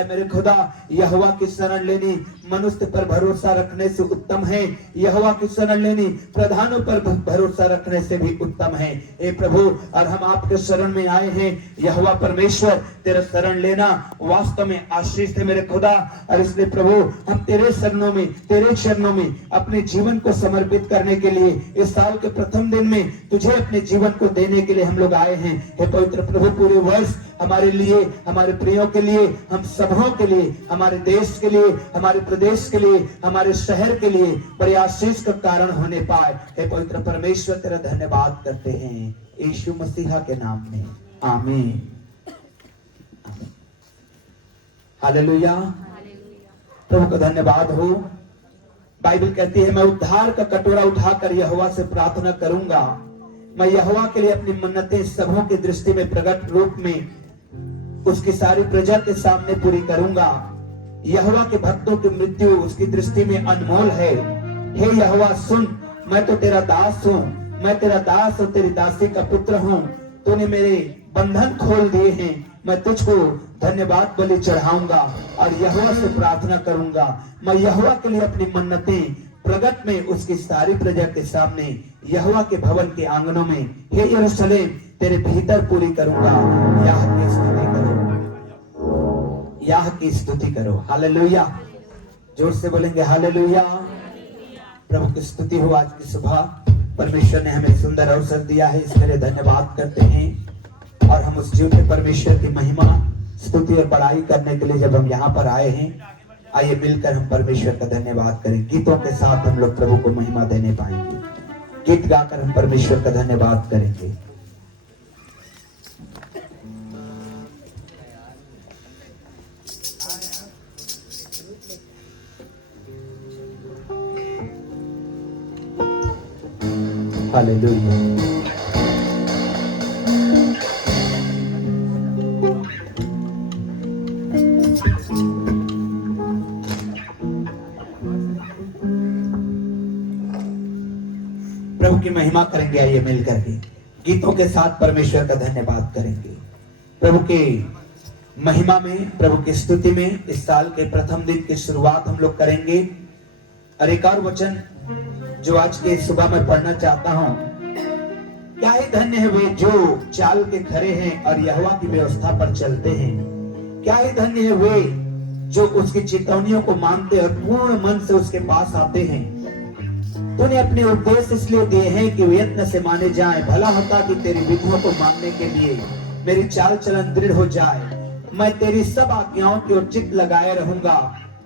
है मेरे खुदा, यहोवा की शरण लेनी मनुष्य पर भरोसा रखने से उत्तम है, यहोवा की शरण लेनी प्रधानों पर भरोसा रखने से भी उत्तम है। हे प्रभु, और हम आपके शरण में आए हैं यहोवा परमेश्वर, तेरा शरण लेना वास्तव में आशीष है मेरे खुदा। और इसलिए प्रभु, हम तेरे शरणों में, तेरे चरणों में अपने जीवन को समर्पित करने के लिए इस साल के प्रथम दिन में तुझे अपने जीवन को देने के लिए हम लोग आए हैं। हे पवित्र प्रभु, पूरे वर्ष हमारे लिए, हमारे प्रियों के लिए, हम सबों के लिए, हमारे देश के लिए, हमारे प्रदेश के लिए, हमारे शहर के लिए बड़े आशीष का कारण होने पाए। हे पवित्र परमेश्वर, तेरा धन्यवाद करते हैं यीशु मसीहा के नाम में, आमीन। हालेलुया, प्रभु का धन्यवाद हो। बाइबल कहती है, मैं उद्धार का कटोरा उठाकर यहोवा से प्रार्थना करूंगा, मैं यहोवा के लिए अपनी मन्नतें सबों की दृष्टि में प्रकट रूप में उसकी सारी प्रजा के सामने पूरी करूंगा। यहोवा के भक्तों की मृत्यु उसकी दृष्टि में अनमोल है। हे यहोवा सुन, मैं तो तेरा दास हूँ, मैं तेरा दास और तेरी दासी का पुत्र हूँ। तूने मेरे बंधन खोल दिए हैं, मैं तुझको धन्यवाद बलि चढ़ाऊंगा और यहोवा से प्रार्थना करूंगा। मैं यहोवा के लिए अपनी मन्नतें प्रगट में उसकी सारी प्रजा के सामने, यहोवा के भवन के आंगनों में, हे यरूशलेम, तेरे भीतर पूरी करूंगा। यह की स्तुति करो, यह की स्तुति करो। हालेलुया, जोर से बोलेंगे हालेलुया। प्रभु की स्तुति हो। आज की सुबह परमेश्वर ने हमें सुंदर अवसर दिया है, इसके लिए धन्यवाद करते हैं। और हम उस जीवन में परमेश्वर की महिमा, स्तुति और बड़ाई करने के लिए जब हम यहाँ पर आए हैं, आइए मिलकर हम परमेश्वर का धन्यवाद करें। गीतों के साथ हम लोग प्रभु को महिमा देने पाएंगे। गीत गाकर हम परमेश्वर का धन्यवाद करेंगे। हालेलुया। प्रभु की महिमा करेंगे, आइए मिलकर के गीतों के साथ परमेश्वर का धन्यवाद करेंगे। प्रभु के महिमा में, प्रभु की स्तुति में इस साल के प्रथम दिन की शुरुआत हम लोग करेंगे। और एक और वचन जो आज के सुबह में पढ़ना चाहता हूं, क्या ही धन्य है वे जो चाल के खरे हैं और यहोवा की व्यवस्था पर चलते हैं। क्या ही धन्य है वे जो उसकी चेतावनियों को मानते और पूर्ण मन से उसके पास आते हैं। तूने अपने उपदेश इसलिए दिए हैं कि वे यत्न से माने जाएं। भला होता कि तेरी विधियों को मानने के लिए मेरी चाल चलन दृढ़ हो जाए। मैं तेरी सब आज्ञाओं की ओर चित्त लगाए रहूंगा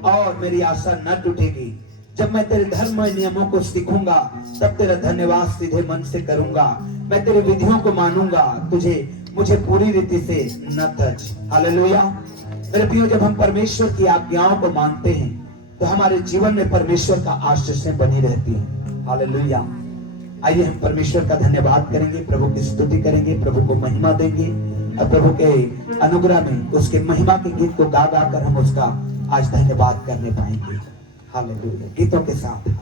और मेरी आशा न टूटेगी। जब मैं तेरे धर्ममय नियमों को सीखूंगा, तब तेरा धन्यवाद सीधे मन से करूंगा। मैं तेरी विधियों को मानूंगा, मुझे पूरी रीति से न तज। हालेलुया। मेरे प्रियो, जब हम परमेश्वर की आज्ञाओं को मानते हैं तो हमारे जीवन में परमेश्वर का आशीषें बनी रहती हैं। हालेलुया। आइए हम परमेश्वर का धन्यवाद करेंगे, प्रभु की स्तुति करेंगे, प्रभु को महिमा देंगे और प्रभु के अनुग्रह में उसके महिमा के गीत को गा गा कर हम उसका आज धन्यवाद करने पाएंगे। हालेलुया। गीतों के साथ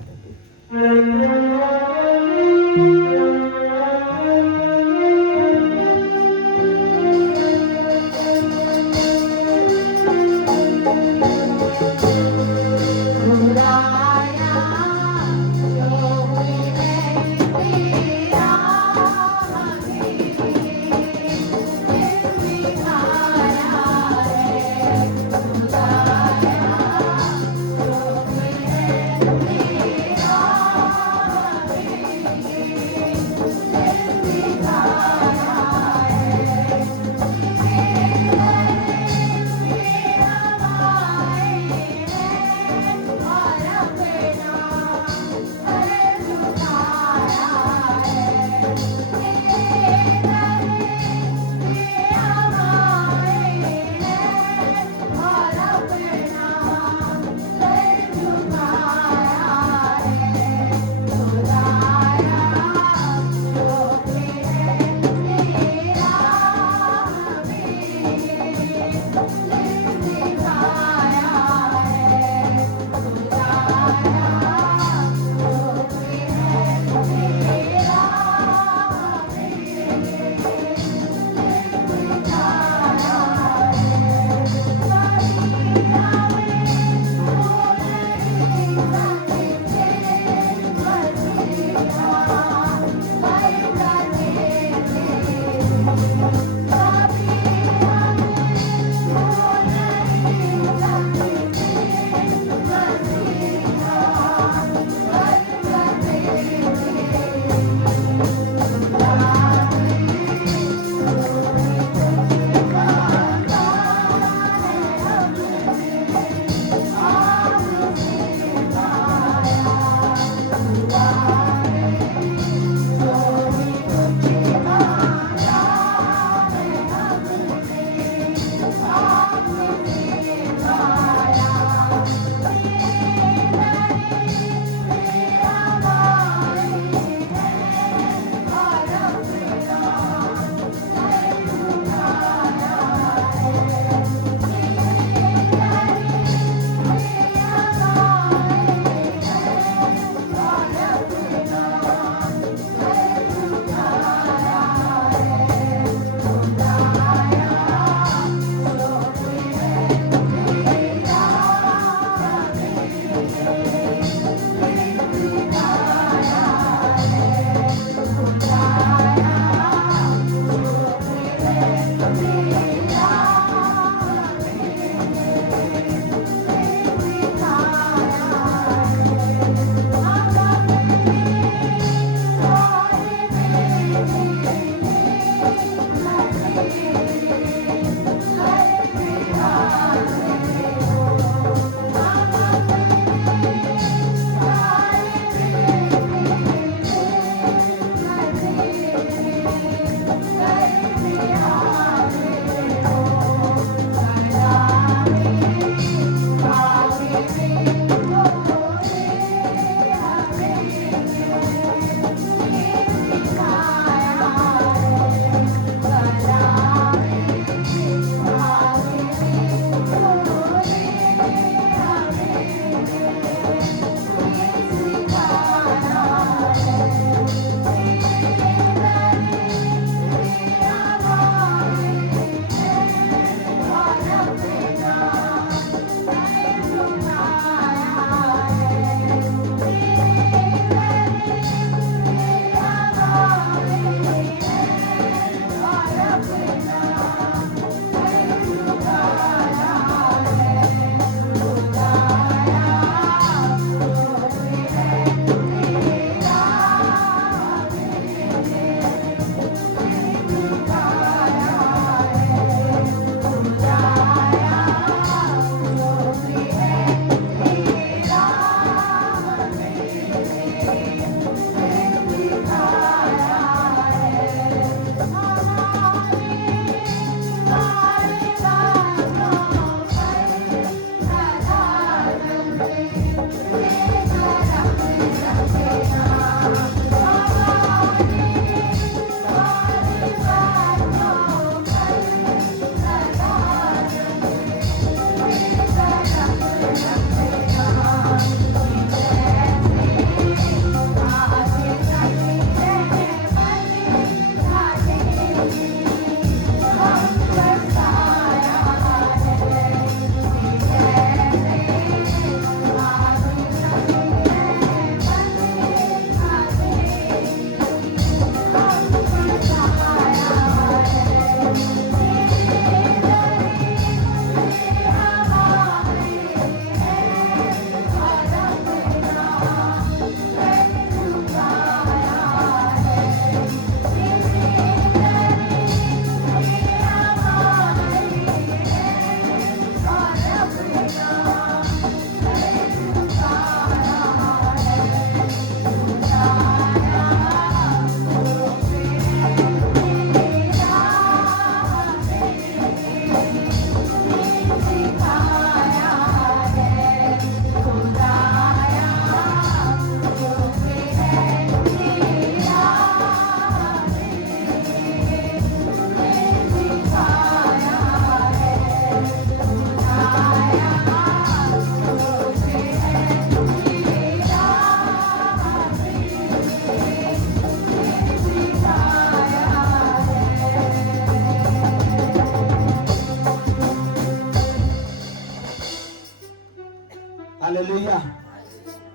हालेलुया।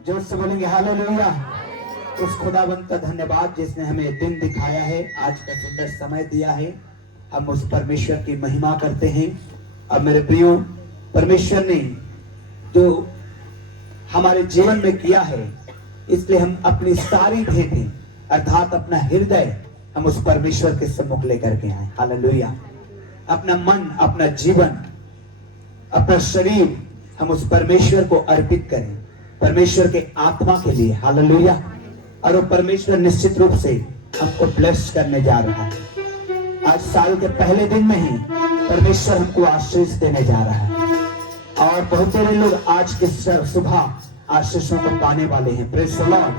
जोर से बोलेंगे हालेलुया। उस खुदावंत का धन्यवाद जिसने हमें दिन दिखाया है, आज का सुंदर समय दिया है। हम उस परमेश्वर की महिमा करते हैं। अब मेरे प्रियो, परमेश्वर ने जो हमारे जीवन में किया है, इसलिए हम अपनी सारी भेंटें अर्थात अपना हृदय हम उस परमेश्वर के सम्मुख लेकर के आए। हालेलुया। अपना मन, अपना जीवन, अपना शरीर हम उस परमेश्वर को अर्पित करें, परमेश्वर के आत्मा के लिए। हालेलुया। और वो परमेश्वर निश्चित रूप से हमको ब्लेस करने जा रहा है। आज साल के पहले दिन में ही परमेश्वर हमको आशीष देने जा रहा है और बहुत सारे लोग आज के सुबह आशीषों को पाने वाले हैं। Praise the Lord.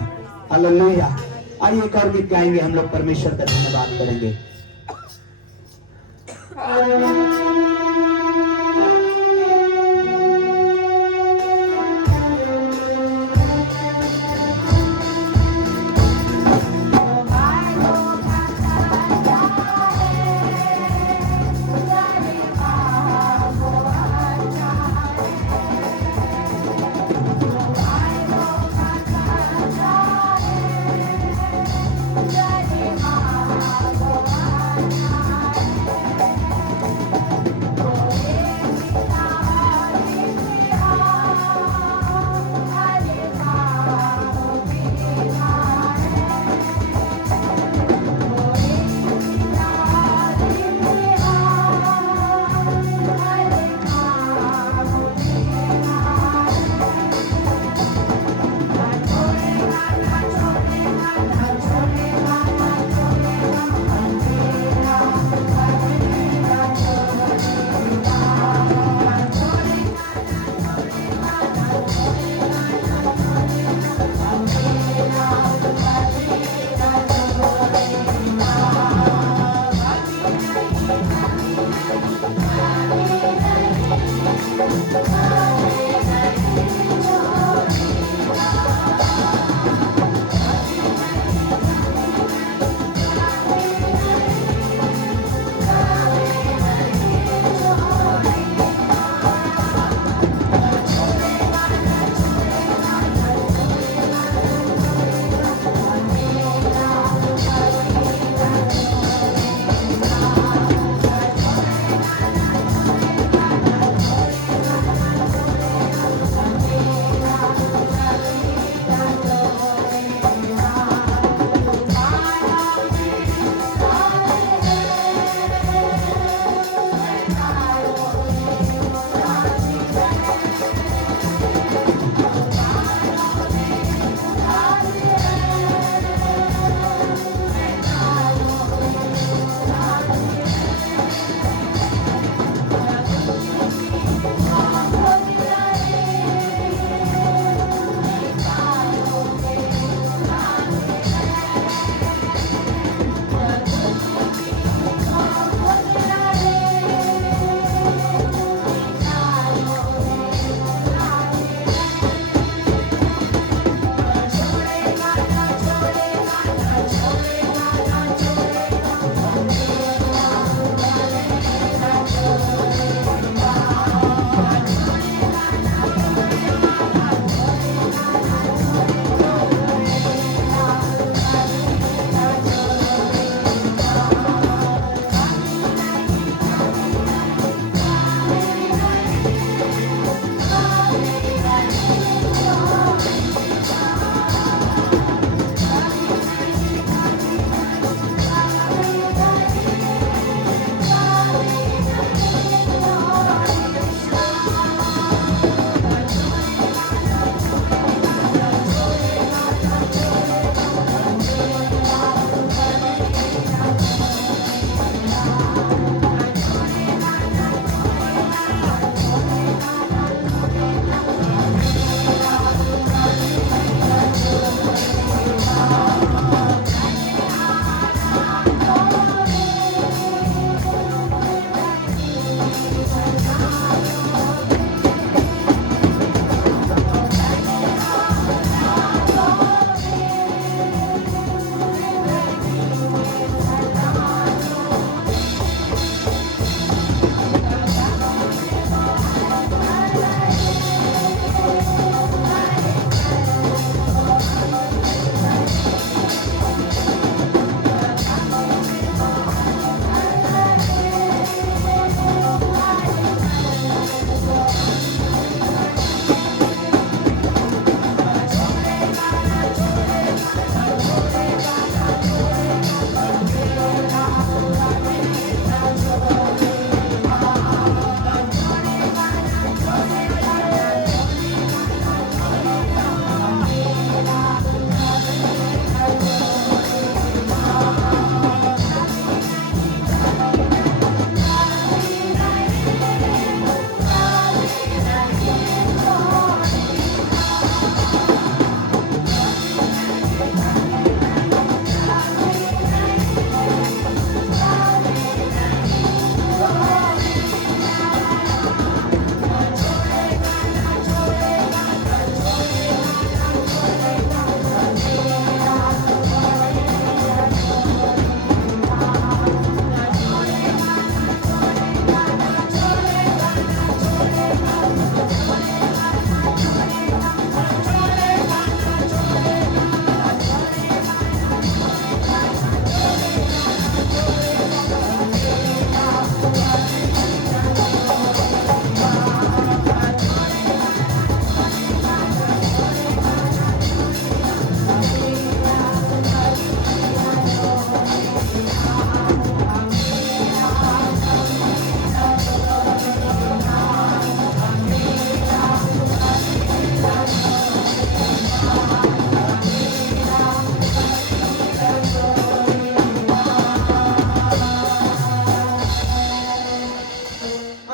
हालेलुया। आइए एक और गीत गाएंगे, हम लोग परमेश्वर का धन्यवाद करेंगे।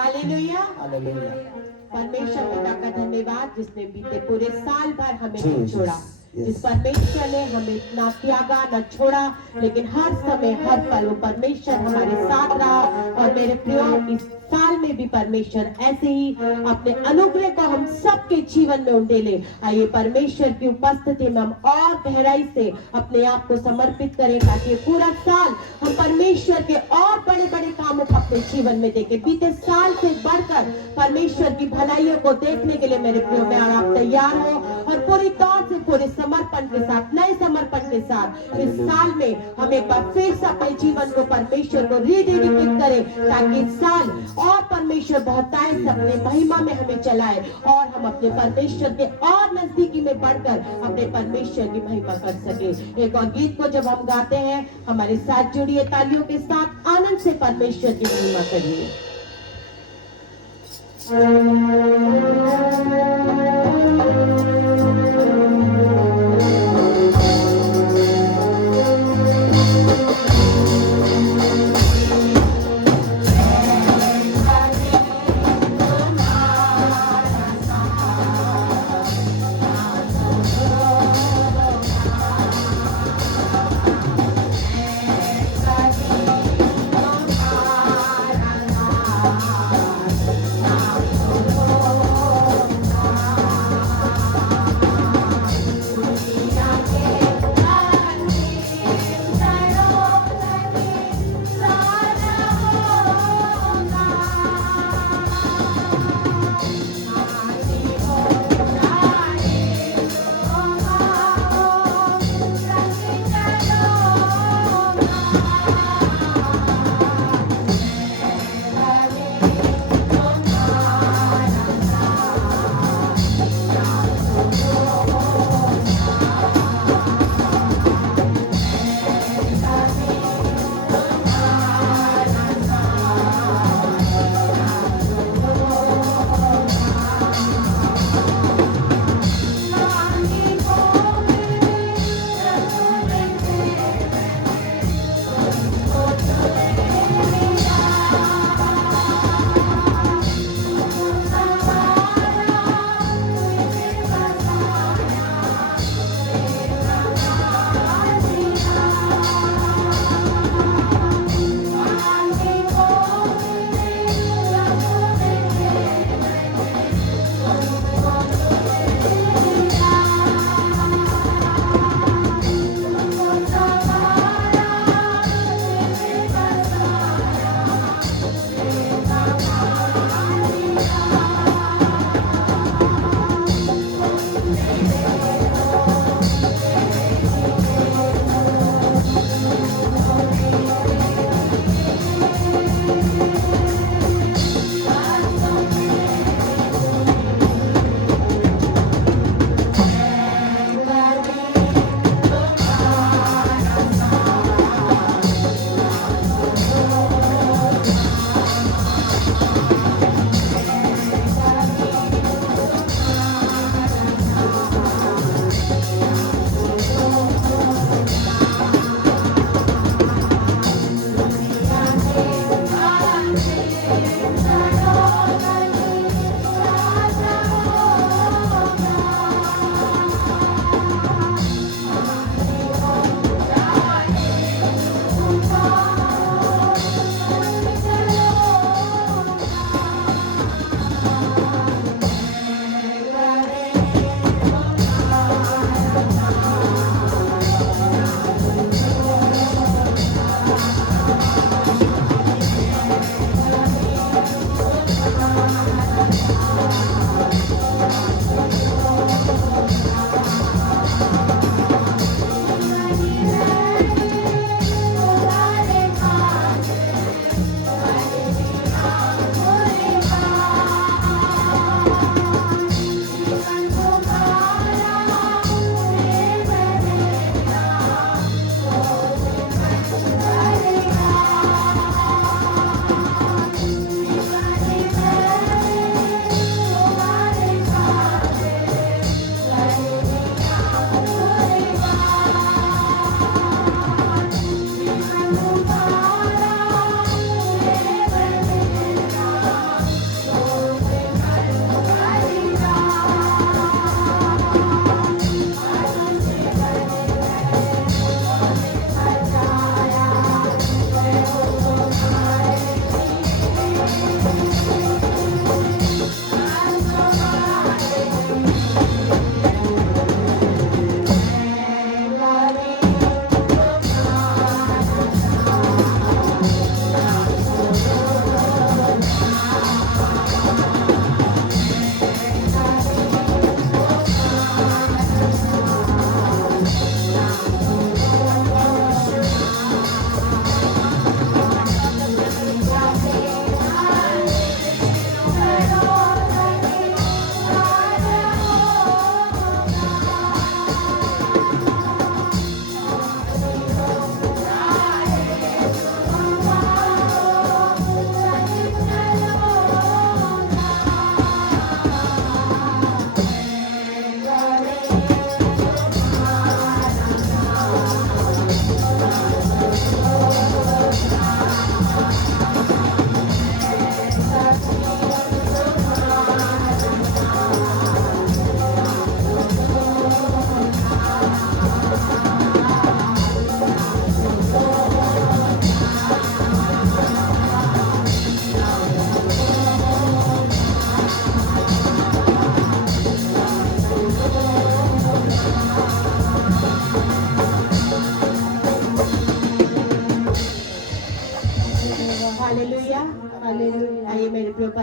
हालेलुया। हालेलुया। परमेश्वर पिता का धन्यवाद जिसने बीते पूरे साल भर हमें जी, नहीं छोड़ा, yes. जिस परमेश्वर ने हमें ना त्यागा ना छोड़ा, लेकिन हर समय हर पल वो परमेश्वर हमारे साथ रहा। और मेरे प्रियो, इस साल में भी परमेश्वर ऐसे ही अपने अनुग्रह को हम सबके जीवन में उंडेले। आइए परमेश्वर की उपस्थिति में हम और गहराई से अपने आप को समर्पित करें, ताकि ये पूरा साल हम परमेश्वर के और बड़े बड़े कामों को अपने जीवन में देखें। बीते साल से बढ़कर परमेश्वर की भलाइयों को देखने के लिए मेरे प्रियो में, और आप तैयार हो और पूरी तौर से पूरे समर्पण के साथ, नए समर्पण के साथ इस साल में हम एक बार फिर से अपने जीवन को परमेश्वर को रिडेडिकेट करें, ताकि इस साल और परमेश्वर बहुतायत से अपने महिमा में हमें चलाए और हम अपने परमेश्वर के और नजदीकी में बढ़कर अपने परमेश्वर की महिमा कर सके। एक और गीत को जब हम गाते हैं, हमारे साथ जुड़िए तालियों के साथ, आनंद से परमेश्वर की महिमा करिए।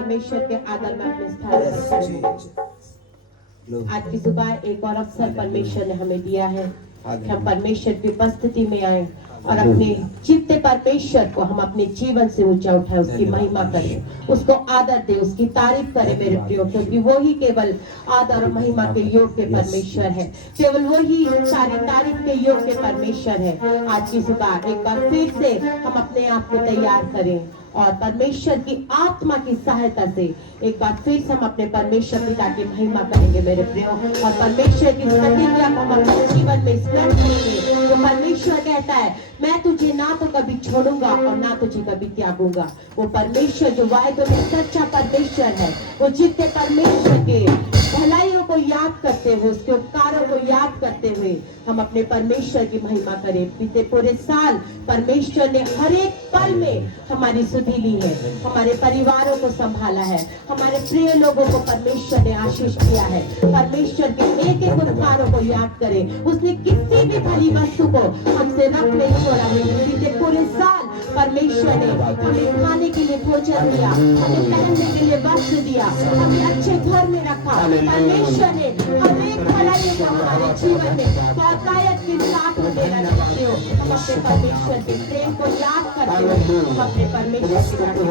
परमेश्वर के आदर में अपने स्थान पर खड़े। आज की सुबह एक और अवसर परमेश्वर ने हमें दिया है कि हम परमेश्वर की उपस्थिति में आए और अपने जीवते परमेश्वर को हम अपने जीवन से ऊंचा उठाए, उसकी महिमा करें, उसको आदर दे, उसकी तारीफ करें मेरे प्रियो, क्योंकि वो ही केवल आदर और महिमा के योग्य परमेश्वर है, केवल वो ही सारी तारीफ के योग्य परमेश्वर है। आज की सुबह एक बार फिर से हम अपने आप को तैयार करें और परमेश्वर की आत्मा की सहायता से एक बार फिर से हम अपने परमेश्वर पिता की महिमा करेंगे मेरे प्रियो, और परमेश्वर की प्रतिज्ञा को हम अपने जीवन में स्मरण करेंगे। तो परमेश्वर कहता है, मैं तुझे ना तो कभी छोड़ूंगा और ना तुझे कभी त्यागूंगा। वो परमेश्वर जो वायदों में सच्चा परमेश्वर है, वो जितने परमेश्वर के भलाइयों को याद करते हुए, उसके उपकारों को याद करते हुए हम अपने परमेश्वर की महिमा करें। बीते पूरे साल परमेश्वर ने हर एक पल में हमारी सुधि ली है, हमारे परिवारों को संभाला है, हमारे प्रिय लोगों को परमेश्वर ने आशीष दिया है। परमेश्वर के एक एक उपकारों को याद करें। उसने किसी भी भली वस्तु को हमसे रख नहीं छोड़ा है। बीते पूरे साल परमेश्वर ने हमें खाने के लिए भोजन दिया, हमें पहनने के लिए वस्त्र दिया, हमें अच्छे घर में रखा। परमेश्वर ने हर एक भलाई को हमारे जीवन में बहुतायत के साथ देना चाहते हो। हम अपने परमेश्वर के प्रेम को याद करते हुए हम अपने परमेश्वर के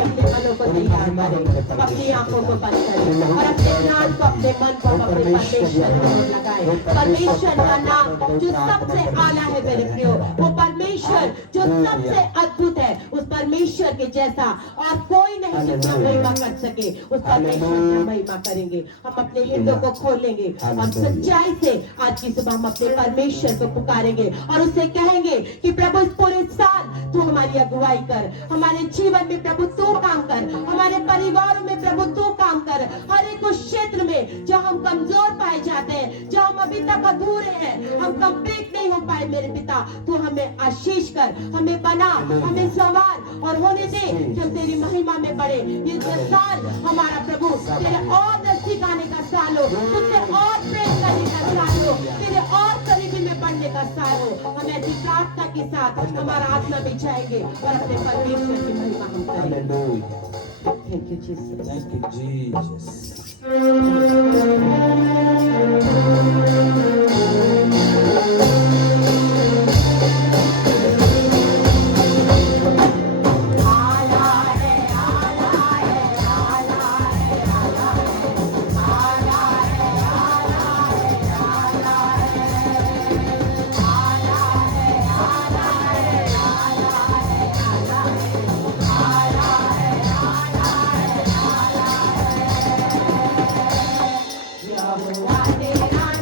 अपने मनों को तैयार करें, अपनी आंखों को बंद करें और अपने ध्यान को, अपने मन को अपने परमेश्वर की ओर लगाएं। परमेश्वर का नाम जो सबसे आला है मेरे प्रियो, वो परमेश्वर जो सबसे अद्भुत है, उस परमेश्वर के जैसा और कोई नहीं जितना महिमा कर सके, उस परमेश्वर की महिमा करेंगे। हम अपने हृदय को खोलेंगे, हम सच्चाई से आज की सुबह हम अपने परमेश्वर को पुकारेंगे और उससे कहेंगे कि प्रभु इस पूरे साल तू हमारी अगुवाई कर, हमारे जीवन में प्रभु तू काम कर, हमारे परिवारों में प्रभु तू काम कर। हर एक उस क्षेत्र में जो हम कमजोर पाए जाते हैं, जो हम अभी तक अधूरे हैं, हम कंप्लीट नहीं हो पाए मेरे पिता, तू हमें आशीष कर, हमें बना, हमें संवार और होने दे कि हम तेरी महिमा में बढ़े। ये साल हमारा प्रभु तेरे और दस्ती गाने का साल हो, तुझसे और प्रेम करने का साल हो, तेरे और करीबी में बढ़ने का साल हो। हम ऐसी प्रार्थना के साथ हमारा आत्मा में जाएंगे और अपने परमेश्वर की महिमा हम करेंगे। Thank you Jesus. Thank you, Jesus. Radhe Radhe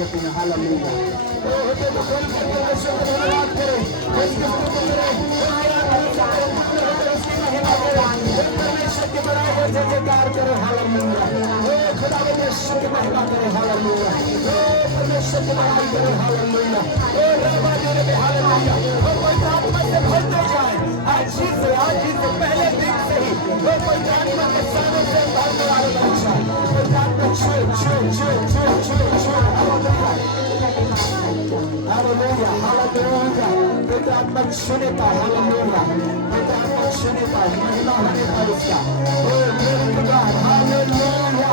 करते हैं। हालेलुया। ओ होते तो खोल कर परमेश्वर का धन्यवाद करें, उसकी स्तुति करें, उसकी महिमा करें, परमेश्वर की बड़ाई और जय जयकार करें। हालेलुया। ओ खुदावंद यीशु की महिमा करें। हालेलुया। ओ परमेश्वर की बड़ाई करें। हालेलुया। ओ रबा तेरे में हालेलुया। और कोई आत्मा से भरते जाए आज ही से पहले दिन से ही वो कोई आत्मा के सामने से भरने वाले बन जाए। कोई आत्मा छू छू छू छू छू छू हालेलुया हालेलुया। कोई आत्मा छूने का हालेलुया। कोई आत्मा छूने का महिमा होने का उसका। ओ मेरे खुदा हालेलुया।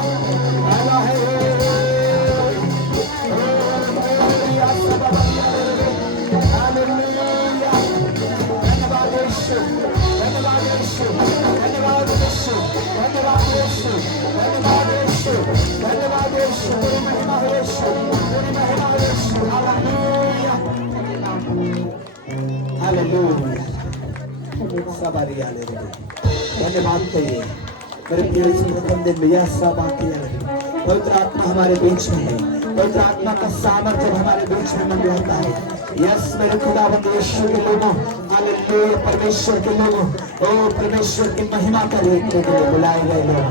आला है हालेलुया। धन्यवाद यीशु, धन्यवाद यीशु, धन्यवाद यीशु, धन्यवाद यीशु, धन्यवाद यीशु, धन्यवाद यीशु। तेरी महिमा है यीशु, तेरी महिमा है यीशु। Hallelujah hallelujah. सवारी हालेलुया। धन्यवाद करिए मेरे प्रिय इस प्रथम दिन में। यह सब आती है पवित्र आत्मा हमारे बीच में है। पवित्र आत्मा का सामर्थ्य हमारे बीच में मंडराता है। यस मेरे खुदावंद यीशु के लोगों, हालेलुया। परमेश्वर के लोगों, ओ परमेश्वर की महिमा करने के लिए बुलाए गए लोग,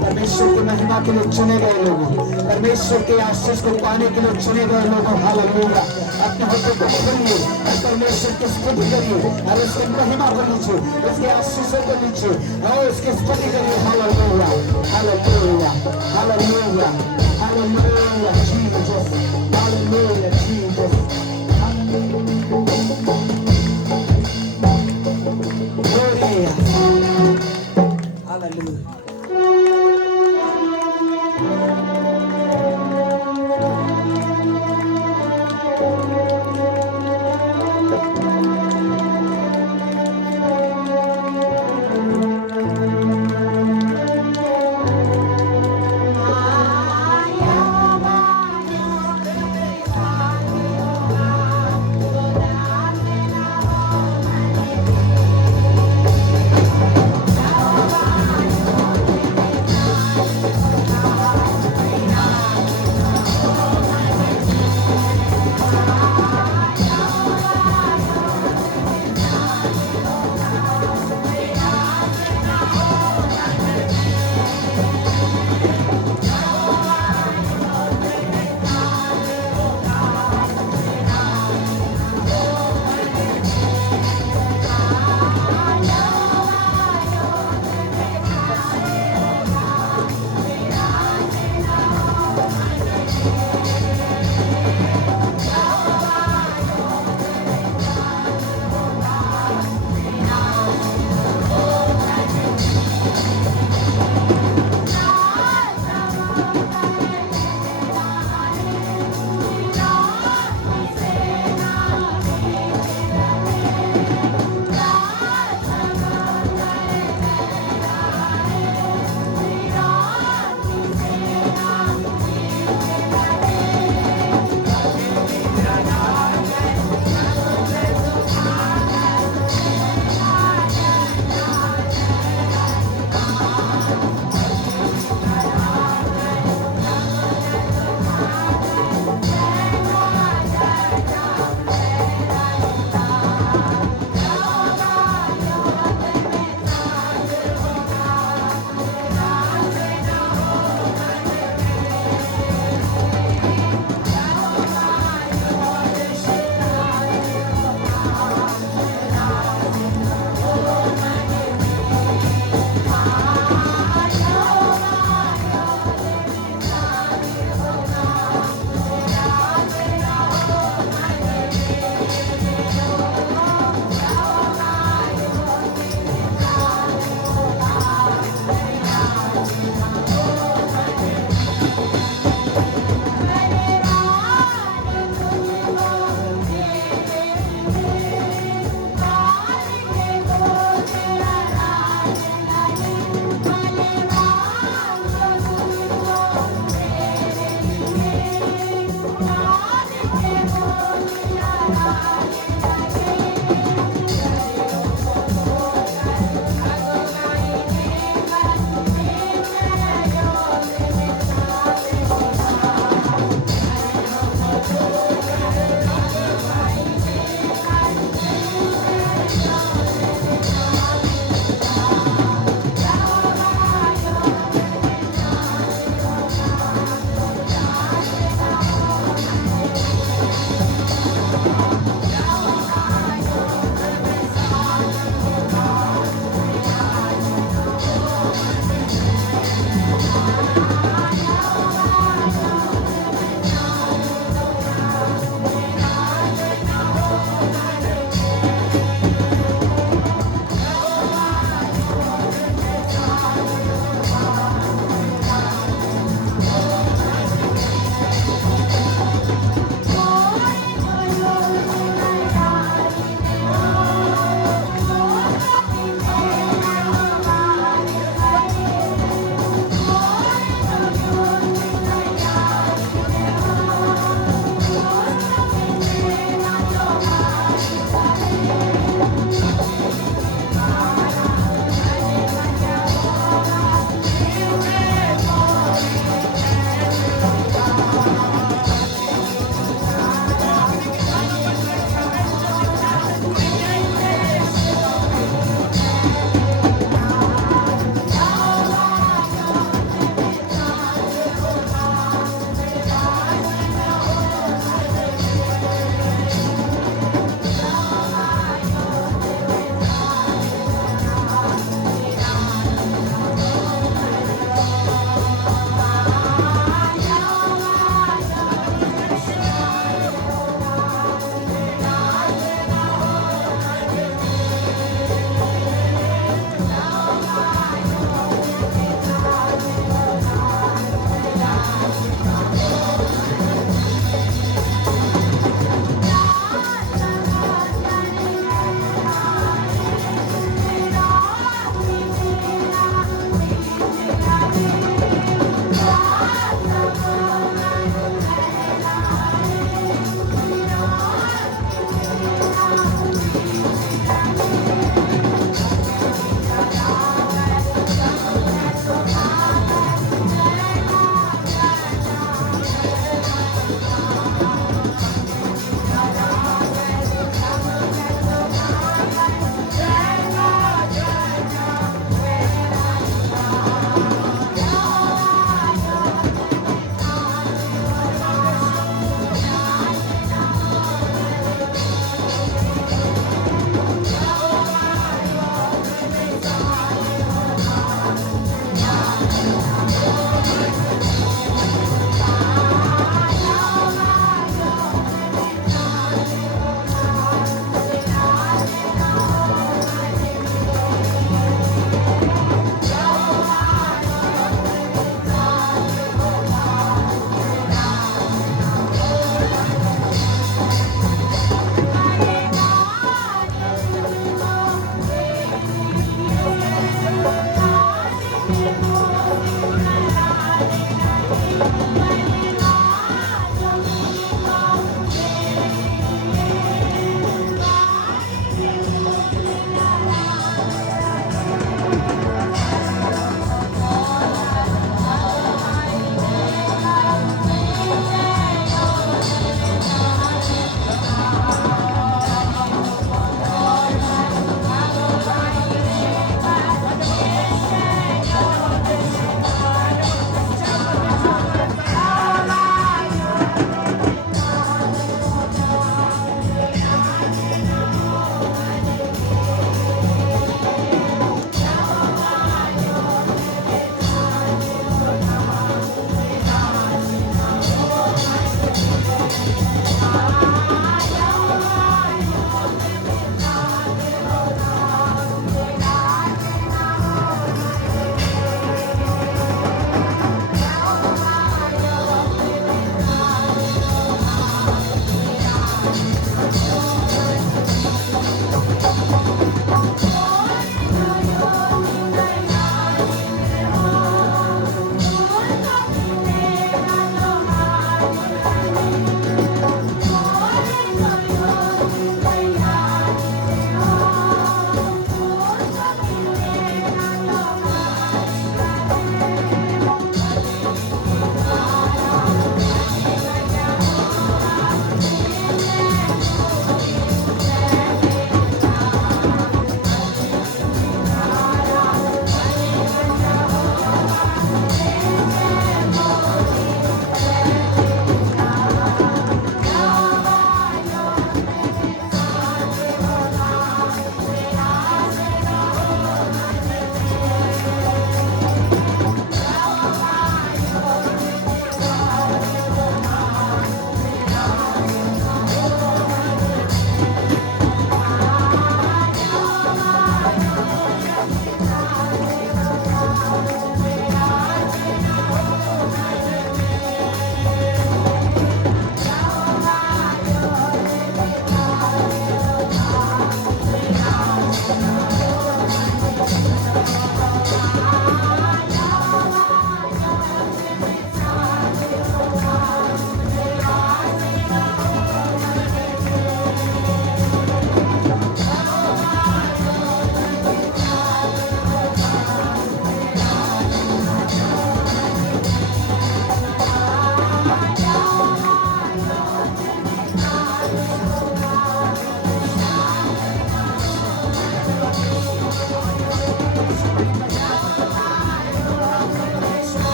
परमेश्वर की महिमा के लिए चुने गए लोगों, परमेश्वर के आशीष को पाने के लिए चुने गए लोगों। हालेलुया। अपने हाथों को खोलिए और परमेश्वर की स्तुति करिए और उसकी महिमा को लीजिए, उसके आशीषों को लीजिए और उसकी स्तुति करिए। Hallelujah hallelujah hallelujah hallelujah Jesus, hallelujah Jesus, Gloria. Hallelujah.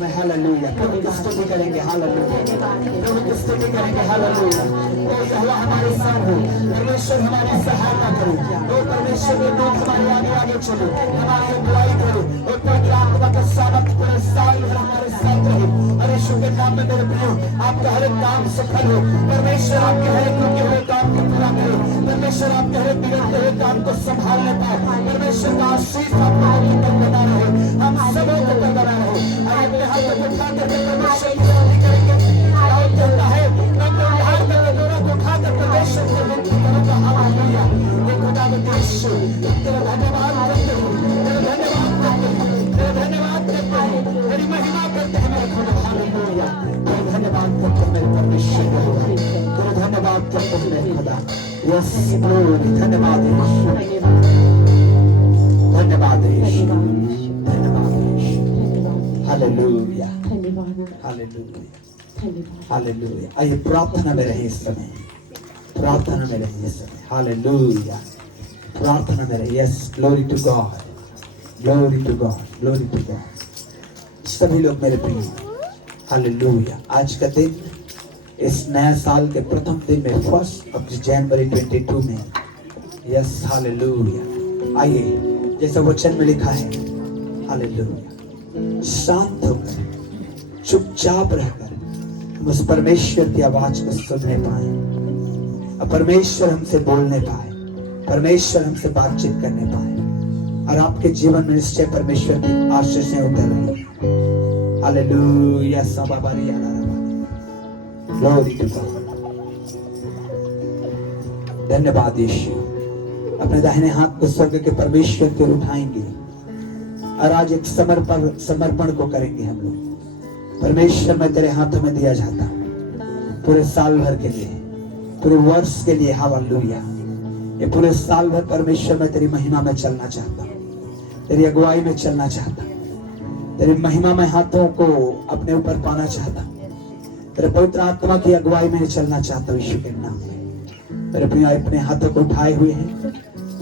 समय हालेलुया प्रभु की स्तुति करेंगे, हालेलुया प्रभु की स्तुति करेंगे, हालेलुया। ओ यहोवा हमारे साथ हो, परमेश्वर हमारी सहायता करो, ओ परमेश्वर के दूत हमारे आगे आगे चलो, हमारी अगुवाई करो, और पवित्र आत्मा का सामर्थ पूरे साल भर हमारे साथ रहे। और यीशु के नाम में मेरे प्रियो, आपका हर एक काम सफल हो, परमेश्वर आपके हर एक रुके हुए काम को पूरा करे, परमेश्वर आपके हर एक बिगड़ते हुए काम को संभालने पाए, परमेश्वर का आशीष आपको पर बना रहे, हम सबों को पर बना रहे। और अपने हाथों को उठा करके परमेश्वर की स्तुति करेंगे। दाऊद कहता है, मैं अपने उद्धार करके दोनों को उठा कर परमेश्वर को विनती करूंगा, हालेलुया। हे खुदावंद यीशु, तेरा धन्यवाद करते हैं, तेरा धन्यवाद करते हैं, तेरा धन्यवाद करते हैं, तेरी महिमा करते हैं मेरे खुदा, हालेलुया। तेरा धन्यवाद करते हैं मेरे परमेश्वर, तेरा धन्यवाद करते हैं मेरे खुदा। यस ग्लोरी, धन्यवाद यीशु, धन्यवाद यीशु, धन्यवाद यीशु, हालेलुया, हालेलुया, हालेलुया। आइए प्रार्थना में रहे इस समय, प्रार्थना में रहे इस समय, हालेलुया, प्रार्थना में रहे। Yes glory to God, glory to God, glory to God. सभी लोग मेरे प्रिय, हालेलुया। आज का दिन, इस नया साल के प्रथम दिन में 1 जनवरी 22 में, यस हालेलुया। आइए जैसा वचन में लिखा है, हालेलुया, शांत होकर चुपचाप रहकर हम उस परमेश्वर की आवाज को सुनने पाए, और परमेश्वर हमसे बोलने पाए, परमेश्वर हमसे बातचीत करने पाए, और आपके जीवन में निश्चय परमेश्वर की आशीषें उतर रही हैं। हालेलुया, सबाबारिया ग्लोरी टू गॉड। धन्यवाद यीशु। अपने दाहिने हाथ को स्वर्ग के परमेश्वर की ओर उठाएंगे, और आज एक समर्पण को करेंगे हम लोग। परमेश्वर, मैं तेरे हाथों में दिया जाता हूं पूरे साल भर के लिए, पूरे वर्ष के लिए, हालेलुया। ये पूरे साल भर परमेश्वर मैं तेरी महिमा में चलना चाहता हूँ, तेरी अगुवाई में चलना चाहता हूँ, तेरी महिमा में हाथों को अपने ऊपर पाना चाहता हूँ, तेरे पवित्र आत्मा की अगुवाई में चलना चाहता हूँ यीशु के नाम में। मेरे प्रिय, अपने हाथों को उठाए हुए हैं,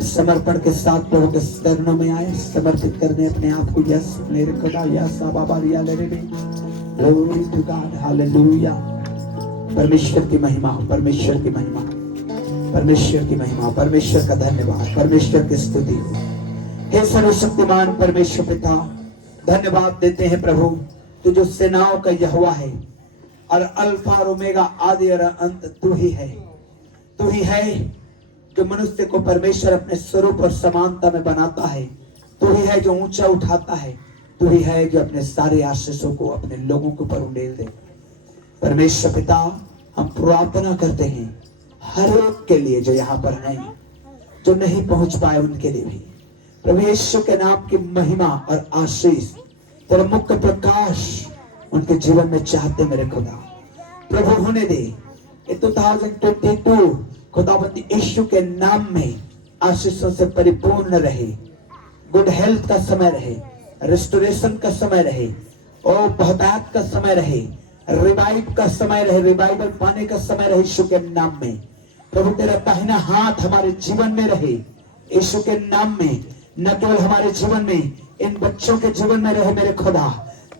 समर्पण के साथ प्रभु के चरणों में आए, समर्पित करने अपने आप को। यस मेरे खुदा, यस बाबा रिया ले रे, ग्लोरी टू गॉड, हालेलुया। परमेश्वर की महिमा हो, परमेश्वर की महिमा, परमेश्वर की महिमा, परमेश्वर का धन्यवाद, परमेश्वर की स्तुति। हे सर्वशक्तिमान परमेश्वर पिता, धन्यवाद देते हैं प्रभु, तू जो सेनाओं का यहोवा है, और अल्फा और ओमेगा, आदि और अंत तू ही है। तू ही है जो मनुष्य को परमेश्वर अपने स्वरूप और समानता में बनाता है। तू ही है जो ऊंचा उठाता है। तू ही है जो अपने सारे आशीषों को अपने लोगों के ऊपर उंडेल दे। परमेश्वर पिता, हम प्रार्थना करते हैं हर एक के लिए जो यहाँ पर हैं, जो नहीं पहुंच पाए उनके लिए भी। प्रभु यीशु के नाम की महिमा और आशीष, तेरा मुख्य प्रकाश उनके जीवन में चाहते मेरे खुदा। प्रभु होने दे 2022 खुदावंद यीशु के नाम में आशीषों से परिपूर्ण रहे। गुड हेल्थ का समय रहे, रेस्टोरेशन का समय रहे, और बहुतायत का समय रहे, रिवाइव का समय रहे, रिवाइवल पाने का समय रहे यीशु के नाम में। प्रभु तेरा दाहिना हाथ हमारे जीवन में रहे यीशु के नाम में। न केवल हमारे जीवन में, इन बच्चों के जीवन में रहे मेरे खुदा,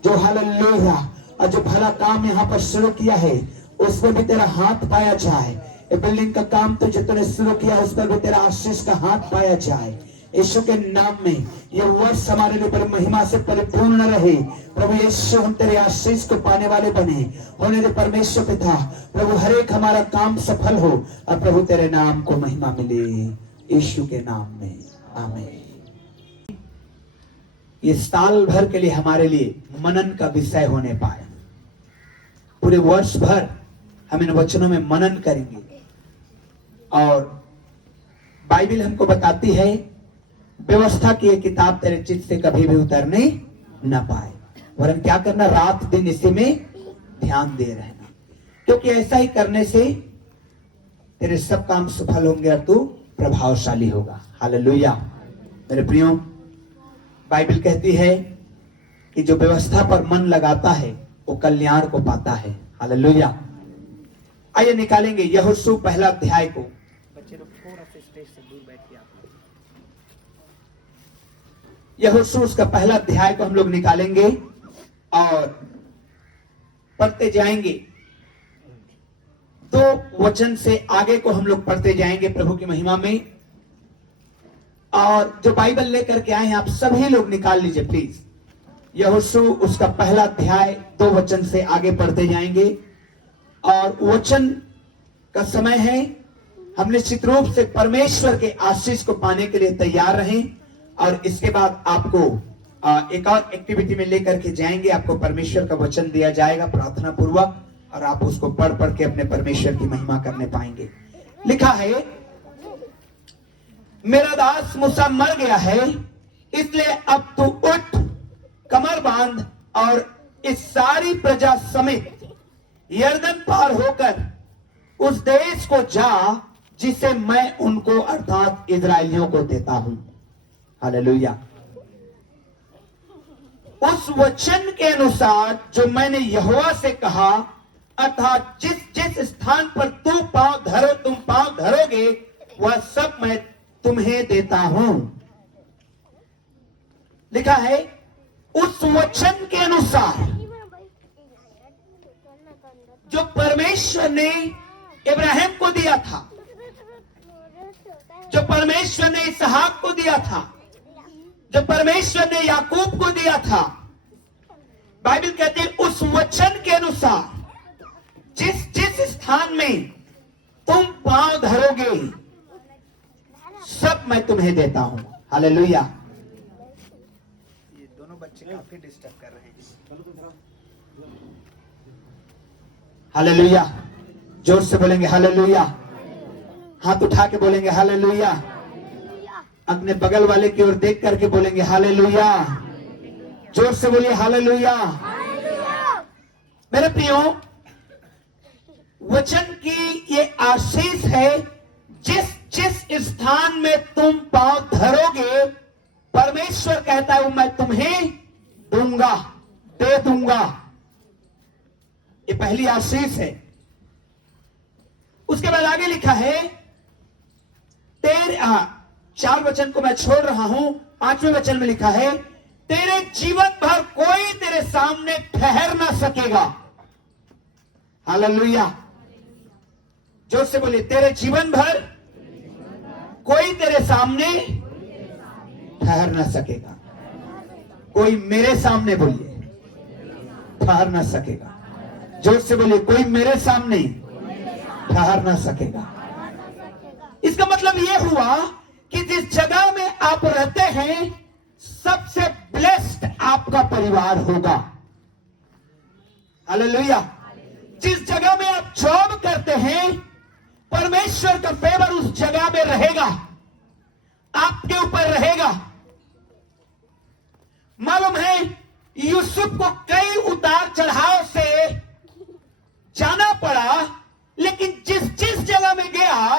जो हालेलुया, और जो भला काम यहाँ पर शुरू किया है उसमें भी तेरा हाथ पाया जाए। ये बिल्डिंग का काम तो जो तूने शुरू किया उस पर भी तेरा आशीष का हाथ पाया जाए यीशु के नाम में। ये वर्ष हमारे लिए बड़ी महिमा से परिपूर्ण रहे। प्रभु यीशु, हम तेरे आशीष को पाने वाले बने होने दे परमेश्वर पिता। प्रभु हर एक हमारा काम सफल हो, और प्रभु तेरे नाम को महिमा मिले यीशु के नाम में, आमीन। ये साल भर के लिए हमारे लिए मनन का विषय होने पाए। पूरे वर्ष भर हम इन वचनों में मनन करेंगे, और बाइबल हमको बताती है व्यवस्था की एक किताब तेरे चित्त से कभी भी उतरने न पाए, वरन क्या करना, रात दिन इसी में ध्यान दे रहना, क्योंकि ऐसा ही करने से तेरे सब काम सफल होंगे और तू प्रभावशाली होगा। हालेलुया। मेरे प्रियो, बाइबल कहती है कि जो व्यवस्था पर मन लगाता है वो कल्याण को पाता है। हालेलुया। आइए निकालेंगे यहोशू पहला अध्याय को। बच्चे लोग थोड़ा सा स्टेज से दूर बैठिए आप लोग। यहोशू उसका पहला अध्याय को हम लोग निकालेंगे, और पढ़ते जाएंगे। तो वचन से आगे को हम लोग पढ़ते जाएंगे प्रभु की महिमा में। और जो बाइबल लेकर के आए हैं आप सभी लोग निकाल लीजिए प्लीज। यहोशू उसका पहला अध्याय 2 वचन से आगे पढ़ते जाएंगे। और वचन का समय है, हम निश्चित रूप से परमेश्वर के आशीष को पाने के लिए तैयार रहें। और इसके बाद आपको एक और एक्टिविटी में लेकर के जाएंगे। आपको परमेश्वर का वचन दिया जाएगा प्रार्थना पूर्वक, और आप उसको पढ़ पढ़ के अपने परमेश्वर की महिमा करने पाएंगे। लिखा है, मेरा दास मूसा मर गया है, इसलिए अब तू उठ, कमर बांध और इस सारी प्रजा समेत यरदन पार होकर उस देश को जा जिसे मैं उनको अर्थात इजरायलियों को देता हूं। हालेलुया। उस वचन के अनुसार जो मैंने यहोवा से कहा, अर्थात जिस जिस स्थान पर तुम पांव धरोगे वह सब मैं तुम्हें देता हूं। लिखा है, उस वचन के अनुसार जो परमेश्वर ने इब्राहिम को दिया था, जो परमेश्वर ने इसहाक को दिया था, जो परमेश्वर ने याकूब को दिया था, बाइबल कहती है उस वचन के अनुसार जिस जिस स्थान में तुम पांव धरोगे सब मैं तुम्हें देता हूं। हालेलुया। ये दोनों बच्चे काफी डिस्टर्ब कर रहे हैं। हालेलुया। जोर से बोलेंगे हालेलुया। हाथ उठा के बोलेंगे हालेलुया। अपने बगल वाले की ओर देख करके बोलेंगे हालेलुया। जोर से बोलिए हालेलुया। मेरे प्रियो, वचन की ये आशीष है, जिस जिस स्थान में तुम पांव धरोगे परमेश्वर कहता है मैं तुम्हें दूंगा, दे दूंगा। ये पहली आशीष है। उसके बाद आगे लिखा है, 4 वचन को मैं छोड़ रहा हूं, 5वें वचन में लिखा है, तेरे जीवन भर कोई तेरे सामने ठहर ना सकेगा। हालेलुया। जोर से बोलिए, तेरे जीवन भर कोई तेरे सामने ठहर ना सकेगा। कोई मेरे सामने बोलिए ठहर ना सकेगा। जोर से बोलिए, कोई मेरे सामने ठहर ना सकेगा। इसका मतलब यह हुआ कि जिस जगह में आप रहते हैं सबसे ब्लेस्ड आपका परिवार होगा। हालेलुया। जिस जगह में आप जॉब करते हैं परमेश्वर का फेवर उस जगह में रहेगा, आपके ऊपर रहेगा। मालूम है यूसुफ को कई उतार चढ़ाव से जाना पड़ा, लेकिन जिस जिस जगह में गया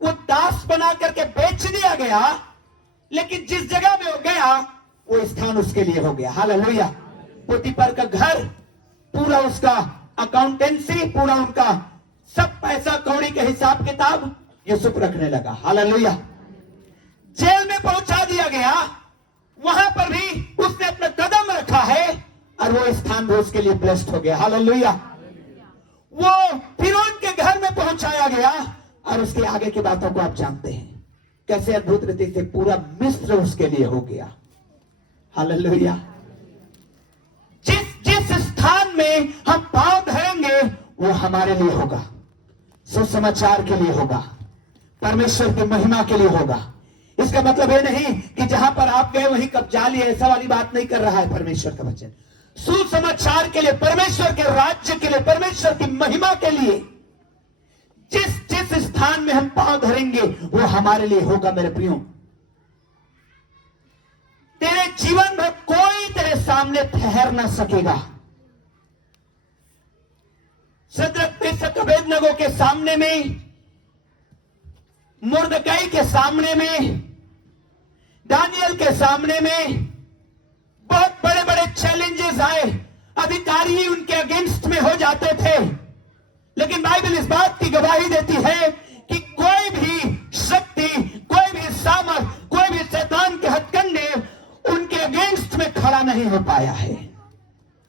वो दास बना करके बेच दिया गया, लेकिन जिस जगह में वो गया वो स्थान उसके लिए हो गया। हालेलुया। पोतीफर का घर, पूरा उसका अकाउंटेंसी, पूरा उनका सब पैसा कौड़ी के हिसाब किताब यूसुफ रखने लगा। हालेलुया। जेल में पहुंचा दिया गया, वहां पर भी उसने अपना कदम रखा है और वो स्थान भी उसके लिए ब्लेस्ड हो गया। हालेलुया। वो फिरौन के घर में पहुंचाया गया और उसके आगे की बातों को आप जानते हैं, कैसे अद्भुत रीति से पूरा मिस्र उसके लिए हो गया। हालेलुया। जिस जिस स्थान में हम पांव धरेंगे वो हमारे लिए होगा, सुसमाचार के लिए होगा, परमेश्वर की महिमा के लिए होगा। इसका मतलब ये नहीं कि जहां पर आप गए वहीं कब्जा लिए, ऐसा वाली बात नहीं कर रहा है परमेश्वर का वचन। सुसमाचार के लिए, परमेश्वर के राज्य के लिए, परमेश्वर की महिमा के लिए जिस जिस स्थान में हम पांव धरेंगे वो हमारे लिए होगा। मेरे प्रियो, तेरे जीवन में कोई तेरे सामने ठहर ना सकेगा। शद्रक मेशक अबेदनगो के सामने में, मुर्दकाई के सामने में, दानियल के सामने में बहुत बड़े बड़े चैलेंजेस आए। अधिकारी उनके अगेंस्ट में हो जाते थे, लेकिन बाइबल इस बात की गवाही देती है कि कोई भी शक्ति, कोई भी सामर्थ, कोई भी शैतान के हथकंडे उनके अगेंस्ट में खड़ा नहीं हो पाया है।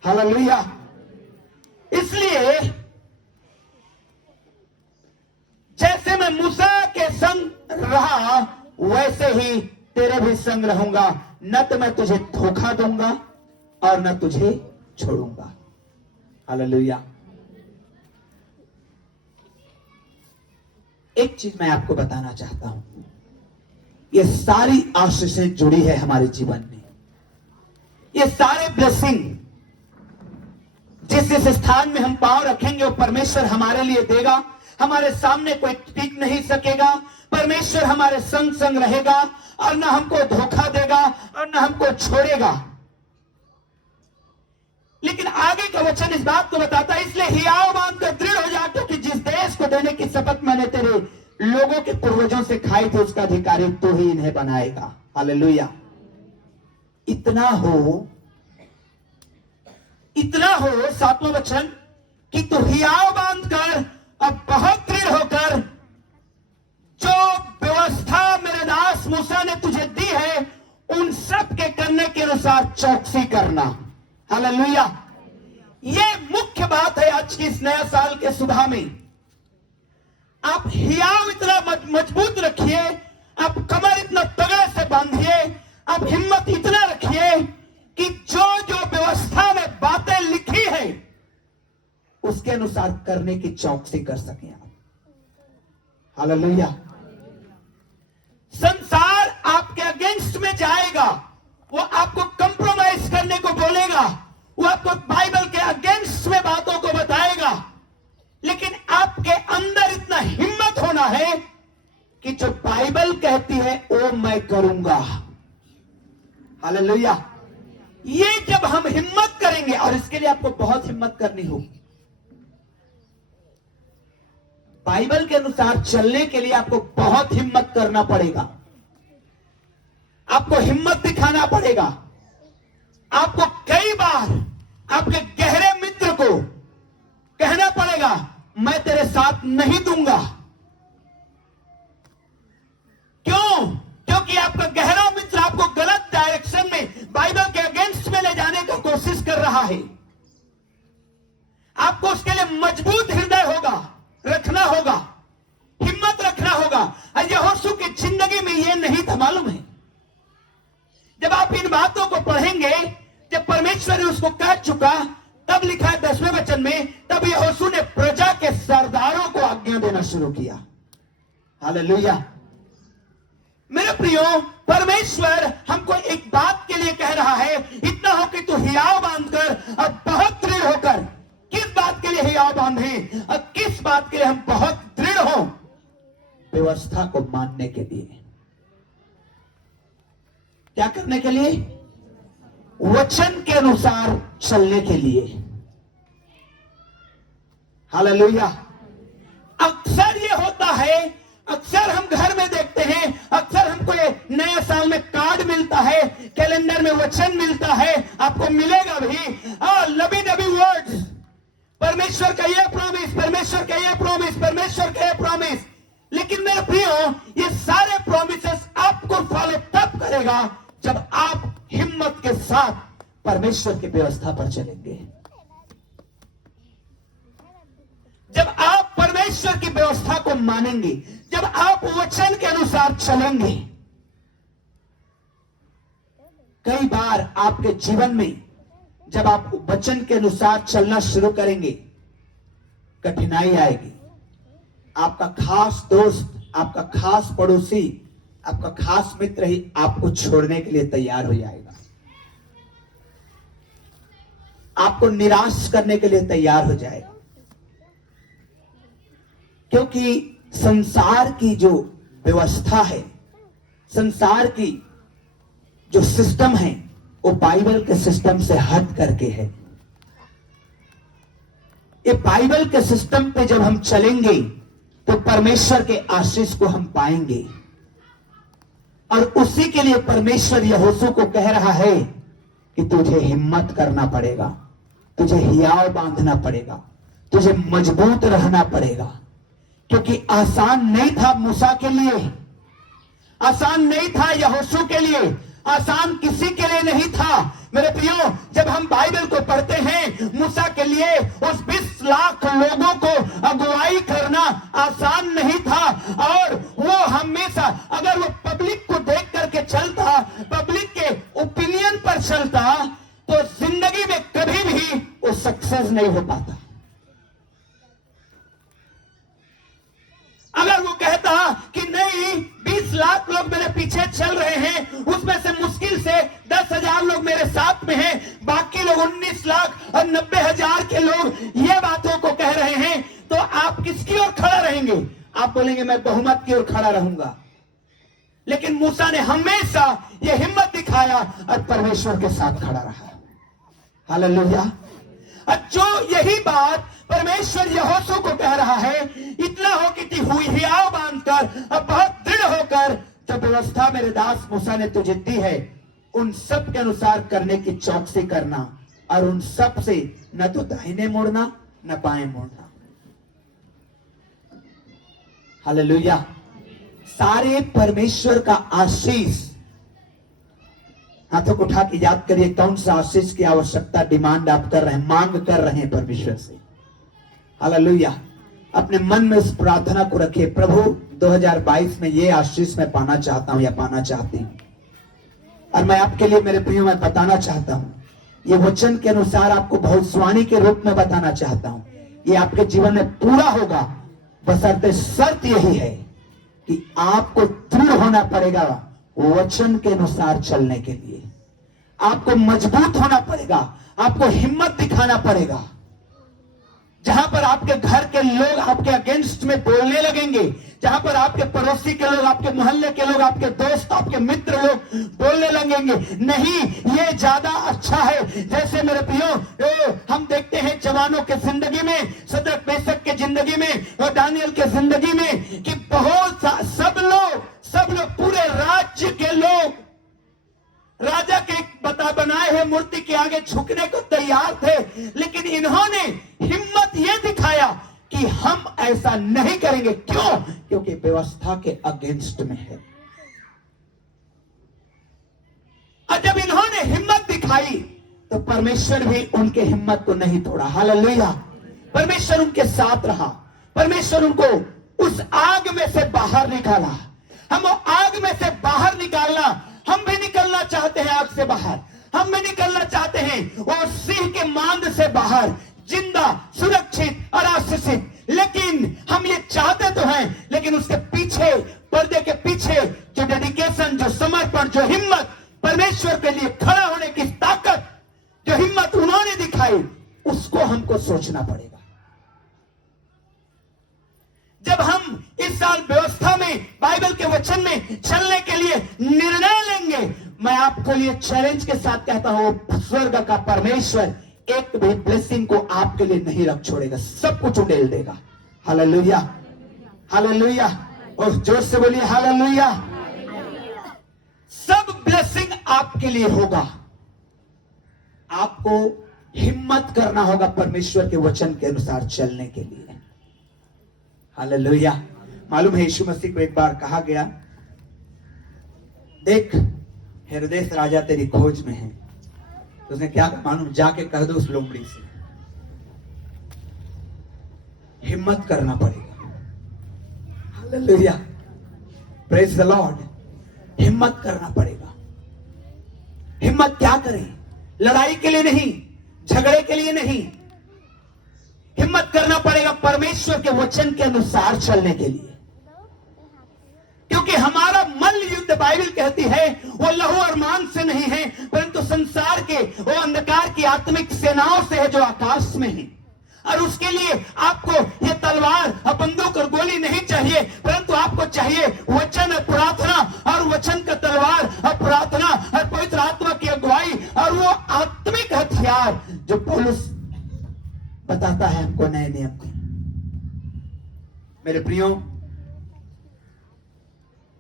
हालेलुया। इसलिए जैसे मैं मूसा के संग रहा वैसे ही तेरे भी संग रहूंगा, न तो मैं तुझे धोखा दूंगा और न तुझे छोड़ूंगा। हालेलुया। एक चीज मैं आपको बताना चाहता हूं, ये सारी आशीषें जुड़ी है हमारे जीवन में। ये सारे ब्लेसिंग जिस जिस स्थान में हम पांव रखेंगे वो परमेश्वर हमारे लिए देगा। हमारे सामने कोई टिक नहीं सकेगा। परमेश्वर हमारे संग संग रहेगा और न हमको धोखा देगा और न हमको छोड़ेगा। लेकिन आगे का वचन इस बात को बताता है, इसलिए हियाव मानकर दृढ़ हो जा, क्योंकि जिस देश को देने की शपथ मैंने तेरे लोगों के पूर्वजों से खाई थी उसका अधिकारी तो ही इन्हें बनाएगा। हालेलुया। इतना हो 7वां वचन कि तू हियाव बांधकर अब बहुत दृढ़ होकर जो व्यवस्था मेरे दास मूसा ने तुझे दी है उन सब के करने के अनुसार चौकसी करना। हालेलुया। ये मुख्य बात है आज की इस नया साल के सुबह में। आप हियाव इतना मजबूत रखिए, आप कमर इतना तगड़े से बांधिए, आप हिम्मत इतना रखिए कि जो जो व्यवस्था में बातें लिखी है उसके अनुसार करने की चौकसी कर सकें आप। हालेलुया। संसार आपके अगेंस्ट में जाएगा, वो आपको कंप्रोमाइज करने को बोलेगा, वो आपको बाइबल के अगेंस्ट में बातों को बताएगा, लेकिन आपके अंदर इतना हिम्मत होना है कि जो बाइबल कहती है वो मैं करूंगा। हालेलुया। ये जब हम हिम्मत करेंगे, और इसके लिए आपको बहुत हिम्मत करनी होगी। बाइबल के अनुसार चलने के लिए आपको बहुत हिम्मत करना पड़ेगा। आपको हिम्मत दिखाना पड़ेगा। आपको कई बार आपके गहरे मित्र को कहना पड़ेगा मैं तेरे साथ नहीं दूंगा। क्यों? क्योंकि आपका गहरा मित्र आपको गलत डायरेक्शन में, बाइबल के अगेंस्ट में ले जाने की कोशिश कर रहा है। आपको उसके लिए मजबूत हृदय रखना होगा, हिम्मत रखना होगा। यहोशू की जिंदगी में यह नहीं था, मालूम है। जब आप इन बातों को पढ़ेंगे, जब परमेश्वर ने उसको कह चुका, तब लिखा है 10वें वचन में, तब यहोशू ने प्रजा के सरदारों को आज्ञा देना शुरू किया। हालेलुया। मेरे प्रियो, परमेश्वर हमको एक बात के लिए कह रहा है, इतना हो कि तू हियाव बांधकर और बहुत दृढ़ होकर। किस बात के लिए हियाव बांधे और किस बात के लिए हम बहुत दृढ़ हो? व्यवस्था को मानने के लिए। क्या करने के लिए? वचन के अनुसार चलने के लिए। हालेलुया। अक्सर ये होता है, अक्सर हम घर में देखते हैं, अक्सर हमको ये नया साल में कार्ड मिलता है, कैलेंडर में वचन मिलता है, आपको मिलेगा भी, लवी डबी वर्ड्स, परमेश्वर का ये प्रॉमिस, परमेश्वर का ये प्रॉमिस, परमेश्वर का ये प्रॉमिस। लेकिन मेरे प्रियो, ये सारे प्रॉमिसेस आपको फॉलो तब करेगा जब आप हिम्मत के साथ परमेश्वर की व्यवस्था पर चलेंगे। जब आप परमेश्वर की व्यवस्था को मानेंगे, जब आप वचन के अनुसार चलेंगे। कई बार आपके जीवन में जब आप वचन के अनुसार चलना शुरू करेंगे, कठिनाई आएगी। आपका खास दोस्त, आपका खास पड़ोसी, आपका खास मित्र ही आपको छोड़ने के लिए तैयार हो जाएगा, आपको निराश करने के लिए तैयार हो जाएगा। क्योंकि संसार की जो व्यवस्था है, संसार की जो सिस्टम है, वो बाइबल के सिस्टम से हट करके है। ये बाइबल के सिस्टम पे जब हम चलेंगे तो परमेश्वर के आशीष को हम पाएंगे। और उसी के लिए परमेश्वर यहोशू को कह रहा है कि तुझे हिम्मत करना पड़ेगा, तुझे हियाव बांधना पड़ेगा, तुझे मजबूत रहना पड़ेगा। क्योंकि आसान नहीं था मूसा के लिए, आसान नहीं था यहोशू के लिए, आसान किसी के लिए नहीं था। मेरे प्रियो, जब हम बाइबल को पढ़ते हैं, मूसा के लिए उस 20 लाख लोगों को अगुवाई करना आसान नहीं था। और वो हमेशा अगर वो पब्लिक को देख करके चलता, पब्लिक के ओपिनियन पर चलता, तो जिंदगी में कभी भी वो सक्सेस नहीं हो पाता। अगर वो कहता कि नहीं 20 लाख लोग मेरे पीछे चल रहे हैं, उसमें से मुश्किल से 10,000 लोग मेरे साथ में हैं, बाकी लोग 19 लाख और 90,000 के लोग ये बातों को कह रहे हैं, तो आप किसकी ओर खड़ा रहेंगे? आप बोलेंगे मैं बहुमत की ओर खड़ा रहूंगा। लेकिन मूसा ने हमेशा ये हिम्मत दिखाया और परमेश्वर के साथ खड़ा रहा। हालेलुया। जो यही बात परमेश्वर यहोशू को कह रहा है, इतना हो कि हुई हियाव बांधकर अब बहुत दृढ़ होकर, जब व्यवस्था मेरे दास मूसा ने तुझे दी है, उन सब के अनुसार करने की चौकसी करना, और उन सब से न तो दाहिने मुड़ना न बाएं मुड़ना। हालेलुया। सारे परमेश्वर का आशीष, हाथों को उठा के याद करिए कौन सा आशीष की आवश्यकता डिमांड आप कर रहे हैं, मांग कर रहे हैं परमेश्वर से। हालेलुया। अपने मन में इस प्रार्थना को रखिए, प्रभु 2022 में ये आशीष मैं पाना चाहता हूं या पाना चाहती हूं। और मैं आपके लिए मेरे प्रियो मैं बताना चाहता हूं, ये वचन के अनुसार आपको भविष्यवाणी के रूप में बताना चाहता हूं, ये आपके जीवन में पूरा होगा, बशर्ते शर्त यही है कि आपको दृढ़ होना पड़ेगा वचन के अनुसार चलने के लिए। आपको मजबूत होना पड़ेगा, आपको हिम्मत दिखाना पड़ेगा। जहां पर आपके घर के लोग आपके अगेंस्ट में बोलने लगेंगे, जहां पर आपके पड़ोसी के लोग, आपके मोहल्ले के लोग, आपके दोस्त, आपके मित्र लोग बोलने लगेंगे नहीं ये ज्यादा अच्छा है। जैसे मेरे प्रियो हम देखते हैं जवानों के जिंदगी में, सदरक मेशक के जिंदगी में और दानियल के जिंदगी में, कि बहुत सब लोग पूरे राज्य के लोग राजा के बनाए हुए मूर्ति के आगे झुकने को तैयार थे, लेकिन इन्होंने हिम्मत यह दिखाया कि हम ऐसा नहीं करेंगे। क्यों? क्योंकि व्यवस्था के अगेंस्ट में है। और जब इन्होंने हिम्मत दिखाई तो परमेश्वर भी उनके हिम्मत को नहीं तोड़ा। हालेलुया। परमेश्वर उनके साथ रहा, परमेश्वर उनको उस आग में से बाहर निकाला। हम आग में से बाहर निकालना, हम भी निकलना चाहते हैं आग से बाहर, हम भी निकलना चाहते हैं और सिंह के मांद से बाहर, जिंदा, सुरक्षित और आशीषित। लेकिन हम ये चाहते तो हैं, लेकिन उसके पीछे, पर्दे के पीछे जो डेडिकेशन, जो समर्पण, जो हिम्मत, परमेश्वर के लिए खड़ा होने की ताकत, जो हिम्मत उन्होंने दिखाई, उसको हमको सोचना पड़ेगा। जब हम इस साल व्यवस्था में, बाइबल के वचन में चलने के लिए निर्णय लेंगे, मैं आपको लिए चैलेंज के साथ कहता हूं, स्वर्ग का परमेश्वर एक भी ब्लेसिंग को आपके लिए नहीं रख छोड़ेगा, सब कुछ उड़ेल देगा। Hallelujah, hallelujah. और जोर से बोलिए हालेलुया। सब ब्लेसिंग आपके लिए होगा। आपको हिम्मत करना होगा परमेश्वर के वचन के अनुसार चलने के लिए। हालेलुया। मालूम है यीशु मसीह को एक बार कहा गया, देख हेरोदेस राजा तेरी खोज में है। तो उसने क्या मालूम, जाके कह दो उस लोमड़ी से। हिम्मत करना पड़ेगा। Hallelujah, praise the Lord. हिम्मत करना पड़ेगा। हिम्मत क्या करें? लड़ाई के लिए नहीं, झगड़े के लिए नहीं, हिम्मत करना पड़ेगा परमेश्वर के वचन के अनुसार चलने के लिए। क्योंकि हमारा मल्ल युद्ध, बाइबल कहती है, वो लहू और मांस से नहीं है, परंतु संसार के वो अंधकार की आत्मिक सेनाओं से है जो आकाश में है। और उसके लिए आपको ये तलवार और बंदूक और गोली नहीं चाहिए, परंतु आपको चाहिए वचन और प्रार्थना, और वचन का तलवार और प्रार्थना और पवित्र आत्मा की अगुवाई, और वो आत्मिक हथियार जो पौलुस बताता है हमको नए नियम में। मेरे प्रियो,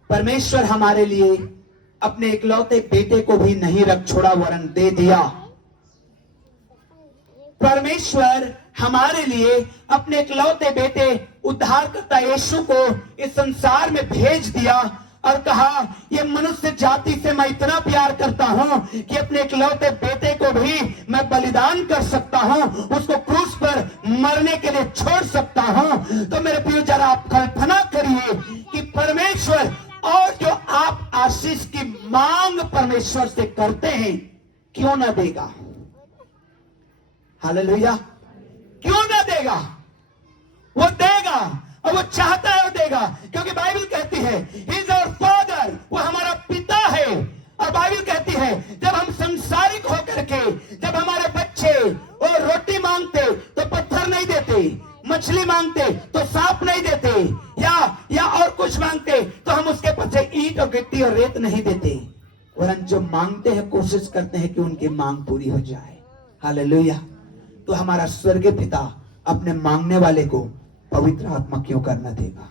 परमेश्वर हमारे लिए अपने इकलौते बेटे को भी नहीं रख छोड़ा, वरन दे दिया। परमेश्वर हमारे लिए अपने इकलौते बेटे उद्धारकर्ता यीशु को इस संसार में भेज दिया, और कहा ये मनुष्य जाति से मैं इतना प्यार करता हूं कि अपने इकलौते बेटे को भी मैं बलिदान कर सकता हूं, उसको क्रूस पर मरने के लिए छोड़ सकता हूं। तो मेरे प्रिय जरा आप कल्पना करिए कि परमेश्वर और जो आप आशीष की मांग परमेश्वर से करते हैं क्यों ना देगा। हालेलुया, क्यों ना देगा, वो देगा और वो चाहता है वो देगा, क्योंकि बाइबल कहती है ही इज आवर फादर, वो हमारा पिता है। और बाइबल कहती है जब हम संसारिक होकर के, जब हमारे बच्चे वो रोटी मांगते तो पत्थर नहीं देते, मछली मांगते तो सांप नहीं देते, या और कुछ मांगते तो हम उसके पीछे ईंट और गिट्टी और रेत नहीं देते, वरन जो मांगते हैं कोशिश करते हैं कि उनकी मांग पूरी हो जाए। हालेलुया। तो हमारा स्वर्गीय पिता अपने मांगने वाले को पवित्र आत्मा क्यों करना देगा।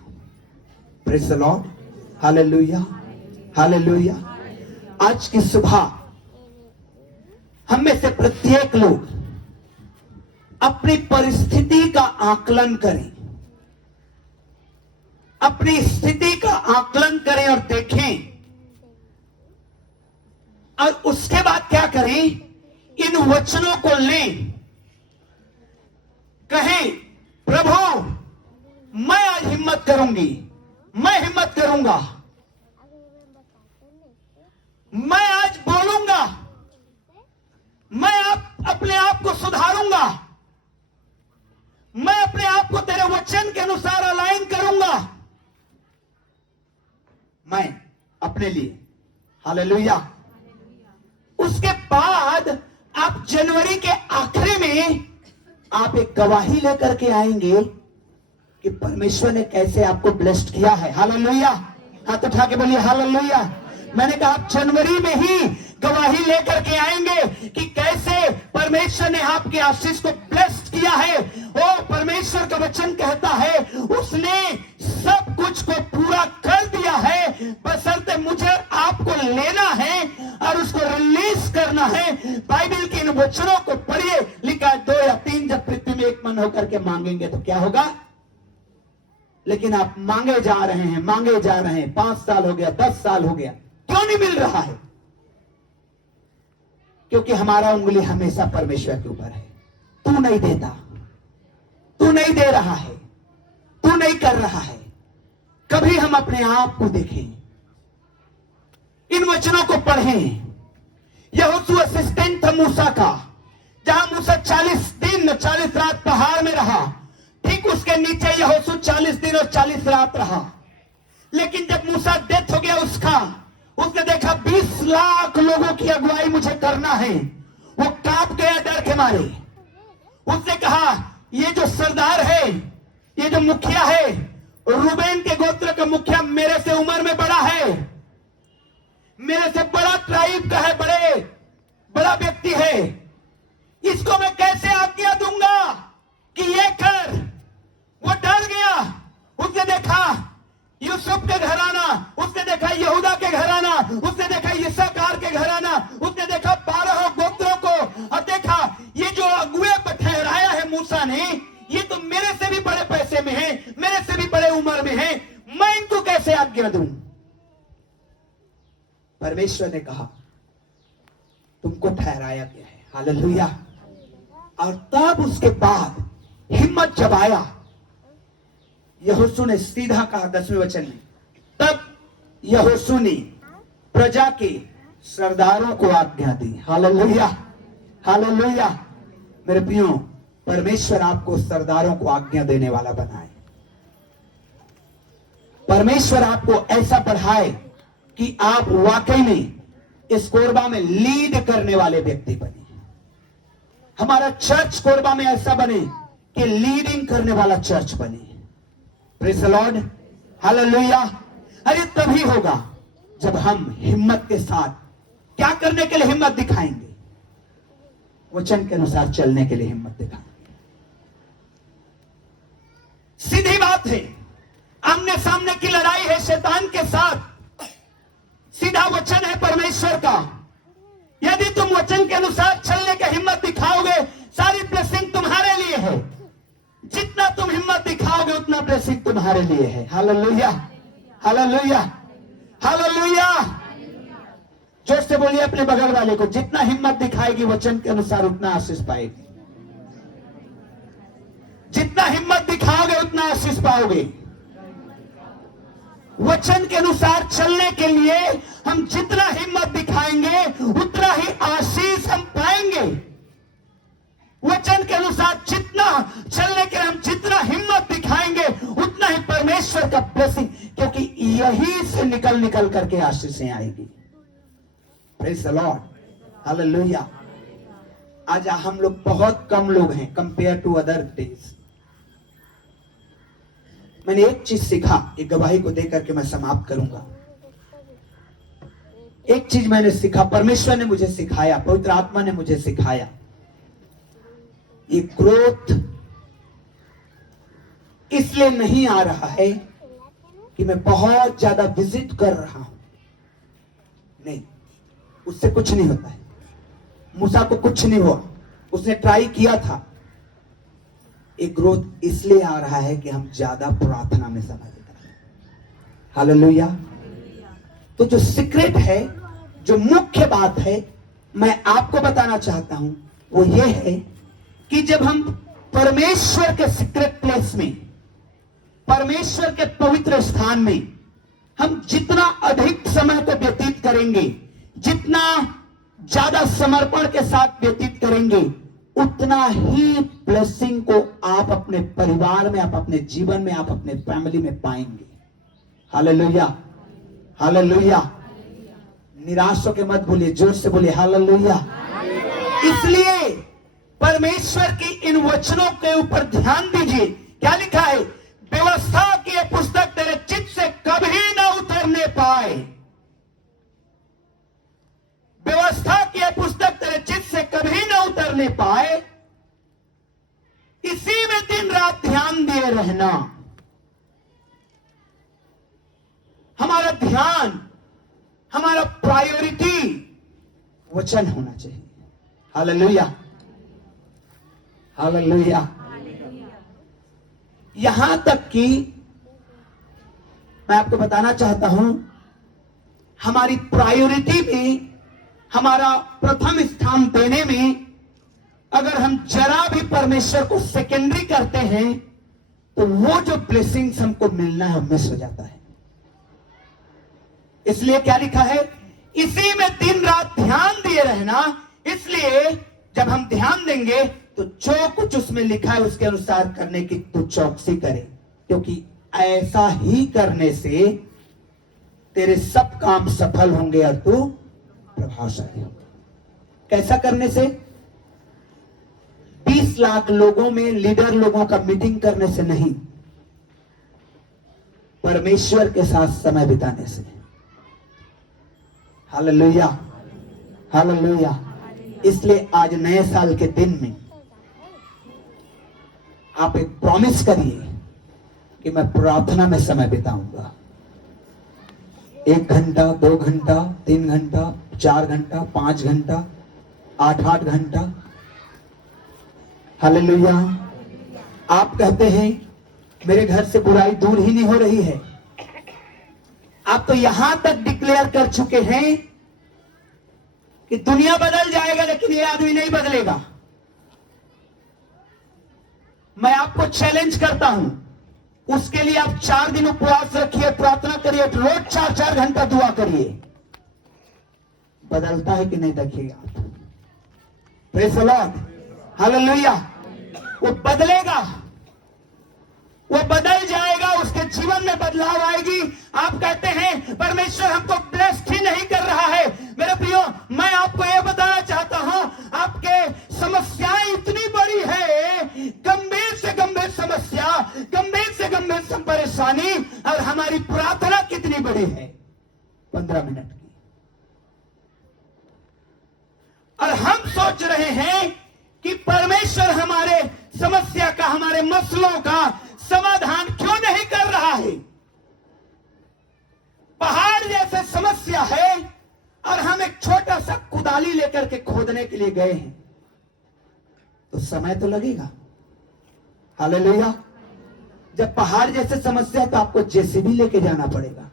Praise the Lord, hallelujah, hallelujah. आज की सुबह हम में से प्रत्येक लोग अपनी परिस्थिति का आकलन करें, अपनी स्थिति का आकलन करें और देखें, और उसके बाद क्या करें, इन वचनों को लें, कहें प्रभु मैं आज हिम्मत करूंगी, मैं हिम्मत करूंगा, मैं आज बोलूंगा, मैं अपने आप को सुधारूंगा, मैं अपने आप को तेरे वचन के अनुसार अलाइन करूंगा, मैं अपने लिए। हालेलुया। उसके बाद आप जनवरी के आखिरी में आप एक गवाही लेकर के आएंगे कि परमेश्वर ने कैसे आपको ब्लेस्ड किया है। हालेलुया। हाथ उठा के बोलिए हालेलुया। मैंने कहा आप जनवरी में ही गवाही लेकर के आएंगे कि कैसे परमेश्वर ने आपके आशीष को ब्लेस्ड किया है। वो परमेश्वर का वचन कहता है उसने सब कुछ को पूरा कर दिया है, बशर्ते मुझे आपको लेना है और उसको रिलीज करना है। बाइबल के इन वचनों को पढ़िए, लिखा है 2 या 3 जब पृथ्वी में एक मन होकर के मांगेंगे तो क्या होगा। लेकिन आप मांगे जा रहे हैं, मांगे जा रहे हैं, 5 साल हो गया, 10 साल हो गया, क्यों नहीं मिल रहा है। क्योंकि हमारा उंगली हमेशा परमेश्वर के ऊपर है। तू नहीं देता, तू नहीं दे रहा है, तू नहीं कर रहा है। कभी हम अपने आप को देखें, इन वचनों को पढ़ें। यहोशू असिस्टेंट था मूसा का, जहां मूसा 40 दिन 40 रात पहाड़ में रहा, ठीक उसके नीचे यहोशू 40 दिन और 40 रात रहा। लेकिन जब मूसा डेथ हो गया उसने देखा 20 लाख लोगों की अगुवाई मुझे करना है। वो कांप गया डर के मारे। उसने कहा ये जो सरदार है, ये जो मुखिया है, रूबेन के गोत्र का मुखिया मेरे से उम्र में बड़ा है, मेरे से बड़ा ट्राइब का है, बड़ा व्यक्ति है, इसको मैं कैसे आज्ञा दूंगा कि ये कर। वो डर गया। उसने देखा यूसुफ के घराना, उसने देखा यहूदा के घराना, उसने देखा यिसकार के घराना, उसने देखा 12 गोत्रों को, और देखा ये जो अगुए ठहराया है मूसा ने, ये तो मेरे से भी बड़े पैसे में है, मेरे से भी बड़े उम्र में है, मैं इनको कैसे आज्ञा दूं। परमेश्वर ने कहा तुमको ठहराया गया है। हालेलुया। और तब उसके बाद हिम्मत जब आया, यहोशू ने सीधा कहा 10वें वचन में, तब यहोशू ने प्रजा के सरदारों को आज्ञा दी। Hallelujah, hallelujah. मेरे प्रियो, परमेश्वर आपको सरदारों को आज्ञा देने वाला बनाए। परमेश्वर आपको ऐसा बढ़ाए कि आप वाकई में इस कोरबा में लीड करने वाले व्यक्ति बने। हमारा चर्च कोरबा में ऐसा बने कि लीडिंग करने वाला चर्च बने। Praise the Lord, hallelujah. अरे तभी होगा जब हम हिम्मत के साथ क्या करने के लिए हिम्मत दिखाएंगे, वचन के अनुसार चलने के लिए हिम्मत दिखाएंगे। सीधी बात है, आमने सामने की लड़ाई है शैतान के साथ। सीधा वचन है परमेश्वर का। यदि तुम वचन के अनुसार चलने की हिम्मत दिखाओगे, सारी ब्लेसिंग तुम्हारे लिए है। जितना तुम हिम्मत दिखाओगे उतना ब्लेसिंग तुम्हारे लिए है। Hallelujah, hallelujah. हालेलुया। जोर से बोलिए अपने बगल वाले को, जितना हिम्मत दिखाएगी वचन के अनुसार उतना आशीष पाएगी। जितना हिम्मत दिखाओगे उतना आशीष पाओगे। वचन के अनुसार चलने के लिए हम जितना हिम्मत दिखाएंगे उतना ही आशीष हम पाएंगे। वचन के अनुसार जितना चलने के लिए हम जितना हिम्मत दिखाएंगे उतना ही परमेश्वर का ब्लेसिंग, क्योंकि यही से निकल निकल करके आशीषें आएगी। Praise the Lord, hallelujah. आज हम लोग बहुत कम लोग हैं कंपेयर टू अदर डेज। मैंने एक चीज सीखा, एक गवाही को देकर के मैं समाप्त करूंगा। एक चीज मैंने सीखा, परमेश्वर ने मुझे सिखाया, पवित्र आत्मा ने मुझे सिखाया। ये ग्रोथ इसलिए नहीं आ रहा है कि मैं बहुत ज्यादा विजिट कर रहा हूं, नहीं, उससे कुछ नहीं होता है। मूसा को कुछ नहीं हुआ, उसने ट्राई किया था। एक ग्रोथ इसलिए आ रहा है कि हम ज्यादा प्रार्थना में समय देते हैं। हालेलुया। तो जो सीक्रेट है, जो मुख्य बात है, मैं आपको बताना चाहता हूं, वो ये है कि जब हम परमेश्वर के सीक्रेट प्लेस में, परमेश्वर के पवित्र स्थान में हम जितना अधिक समय को व्यतीत करेंगे, जितना ज्यादा समर्पण के साथ व्यतीत करेंगे, उतना ही ब्लेसिंग को आप अपने परिवार में, आप अपने जीवन में, आप अपने फैमिली में पाएंगे। Hallelujah, hallelujah. निराश होकर मत बोलिए, जोर से बोलिए हालेलुया। इसलिए परमेश्वर की इन वचनों के ऊपर ध्यान दीजिए। क्या लिखा है? व्यवस्था की यह पुस्तक तेरे चित्त से कभी ना उतरने पाए। व्यवस्था की यह पुस्तक तेरे चित्त से कभी ना उतरने पाए, इसी में दिन रात ध्यान दिए रहना। हमारा ध्यान, हमारा प्रायोरिटी वचन होना चाहिए। Hallelujah, hallelujah. यहां तक कि मैं आपको बताना चाहता हूं, हमारी प्रायोरिटी में, हमारा प्रथम स्थान देने में अगर हम जरा भी परमेश्वर को सेकेंडरी करते हैं तो वो जो ब्लेसिंग्स हमको मिलना है मिस हो जाता है। इसलिए क्या लिखा है? इसी में दिन रात ध्यान दिए रहना। इसलिए जब हम ध्यान देंगे तो जो कुछ उसमें लिखा है उसके अनुसार करने की तू चौकसी करे, क्योंकि ऐसा ही करने से तेरे सब काम सफल होंगे और तू प्रभावशाली होगा। कैसा करने से? 20 लाख लोगों में लीडर लोगों का मीटिंग करने से नहीं, परमेश्वर के साथ समय बिताने से। Hallelujah, hallelujah. इसलिए आज नए साल के दिन में आप एक प्रॉमिस करिए कि मैं प्रार्थना में समय बिताऊंगा। 1 घंटा, 2 घंटा, 3 घंटा, 4 घंटा, 5 घंटा, 8 घंटा। हालेलुया। आप कहते हैं मेरे घर से बुराई दूर ही नहीं हो रही है। आप तो यहां तक डिक्लेयर कर चुके हैं कि दुनिया बदल जाएगा लेकिन ये आदमी नहीं बदलेगा। मैं आपको चैलेंज करता हूं, उसके लिए आप 4 दिन उपवास रखिए, प्रार्थना करिए, रोज 4-4 घंटा दुआ करिए। बदलता है कि नहीं देखिएगा आप। Praise the Lord, hallelujah. वो बदलेगा, वो बदल जाएगा, उसके जीवन में बदलाव आएगी। आप कहते हैं परमेश्वर हमको ब्लेस्ड ही नहीं कर रहा है। मेरे प्रियो, मैं आपको यह बताना चाहता हूं, आपके समस्याएं इतनी बड़ी है, गंभीर से गंभीर समस्या, गंभीर से गंभीर परेशानी, और हमारी प्रार्थना कितनी बड़ी है, 15 मिनट की। और हम सोच रहे हैं कि परमेश्वर हमारे समस्या का, हमारे मसलों का समाधान क्यों नहीं कर रहा है। पहाड़ जैसे समस्या है और हम एक छोटा सा कुदाली लेकर के खोदने के लिए गए हैं, तो समय तो लगेगा। हालेलुया। जब पहाड़ जैसे समस्या है तो आपको जेसीबी लेके जाना पड़ेगा।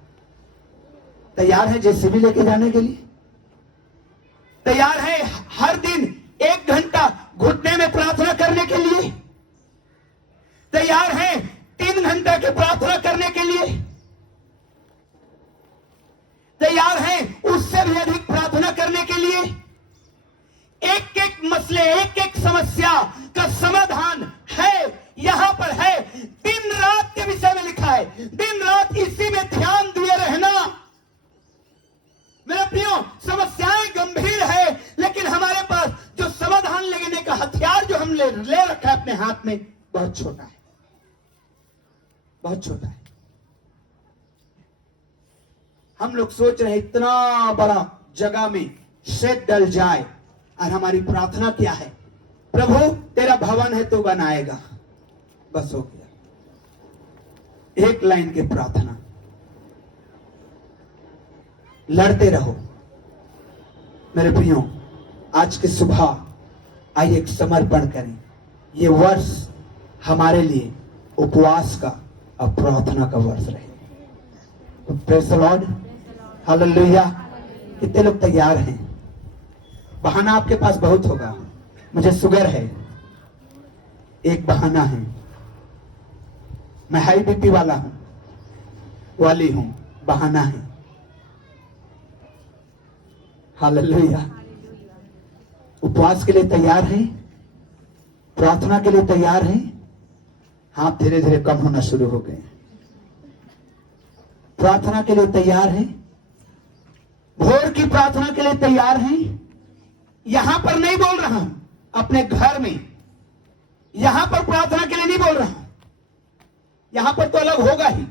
तैयार है जेसीबी लेके जाने के लिए? तैयार है हर दिन 1 घंटा घुटने में प्रार्थना करने के लिए? तैयार है 3 घंटा की प्रार्थना करने के लिए? तैयार है उससे भी अधिक प्रार्थना करने के लिए? एक एक मसले, एक एक समस्या का समाधान है, यहां पर है। दिन रात के विषय में लिखा है, दिन रात इसी में ध्यान दिए रहना। मेरे प्रियो, समस्याएं गंभीर है, लेकिन हमारे पास जो समाधान लेने का हथियार जो हम ले रखा है अपने हाथ में, बहुत छोटा है, बहुत छोटा है। हम लोग सोच रहे हैं इतना बड़ा जगह में शेड डल जाए, और हमारी प्रार्थना क्या है? प्रभु तेरा भवन है तो बनाएगा, बस हो गया। एक लाइन की प्रार्थना, लड़ते रहो। मेरे प्रियो, आज की सुबह आइए एक समर्पण करें। ये वर्ष हमारे लिए उपवास का और प्रार्थना का वर्ष रहे। Praise the Lord, hallelujah. कितने लोग तैयार हैं? बहाना आपके पास बहुत होगा, मुझे शुगर है, एक बहाना है, मैं हाई बीपी वाला हूं, वाली हूं, बहाना है। हालेलुया। उपवास के लिए तैयार हैं? प्रार्थना के लिए तैयार हैं? हाथ धीरे धीरे कम होना शुरू हो गए। प्रार्थना के लिए तैयार हैं? भोर की प्रार्थना के लिए तैयार हैं? यहां पर नहीं बोल रहा हूं, अपने घर में, यहां पर प्रार्थना के लिए नहीं बोल रहा हूं, यहां पर तो अलग होगा ही।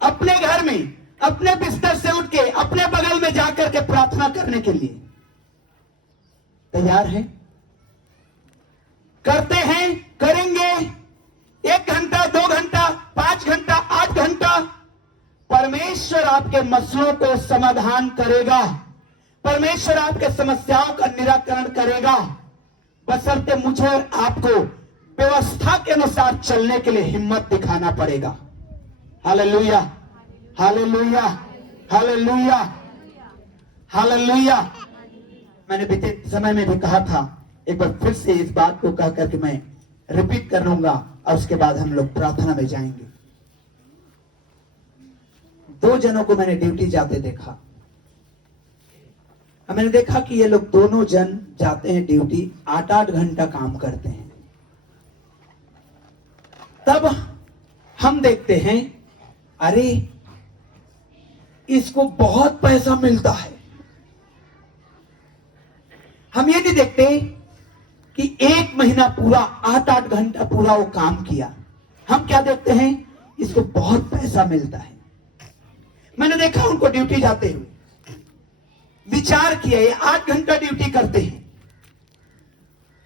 अपने घर में, अपने बिस्तर से उठ के अपने बगल में जाकर के प्रार्थना करने के लिए तैयार है? करते हैं, करेंगे। 1 घंटा, 2 घंटा, 5 घंटा, 8 घंटा, परमेश्वर आपके मसलों को समाधान करेगा। परमेश्वर आपके समस्याओं का निराकरण करेगा, बशर्ते मुझे आपको व्यवस्था के अनुसार चलने के लिए हिम्मत दिखाना पड़ेगा। Hallelujah, hallelujah, hallelujah, hallelujah. मैंने बीते समय में भी कहा था, एक बार फिर से इस बात को कह करके मैं रिपीट कर लूंगा, और उसके बाद हम लोग प्रार्थना में जाएंगे। 2 जनों को मैंने ड्यूटी जाते देखा। मैंने देखा कि ये लोग दोनों जन जाते हैं ड्यूटी, 8-8 घंटा काम करते हैं। तब हम देखते हैं, अरे इसको बहुत पैसा मिलता है। हम ये नहीं देखते कि 1 महीना पूरा 8-8 घंटा पूरा वो काम किया। हम क्या देखते हैं? इसको बहुत पैसा मिलता है। मैंने देखा उनको ड्यूटी जाते हुए, विचार किया ये 8 घंटा ड्यूटी करते हैं,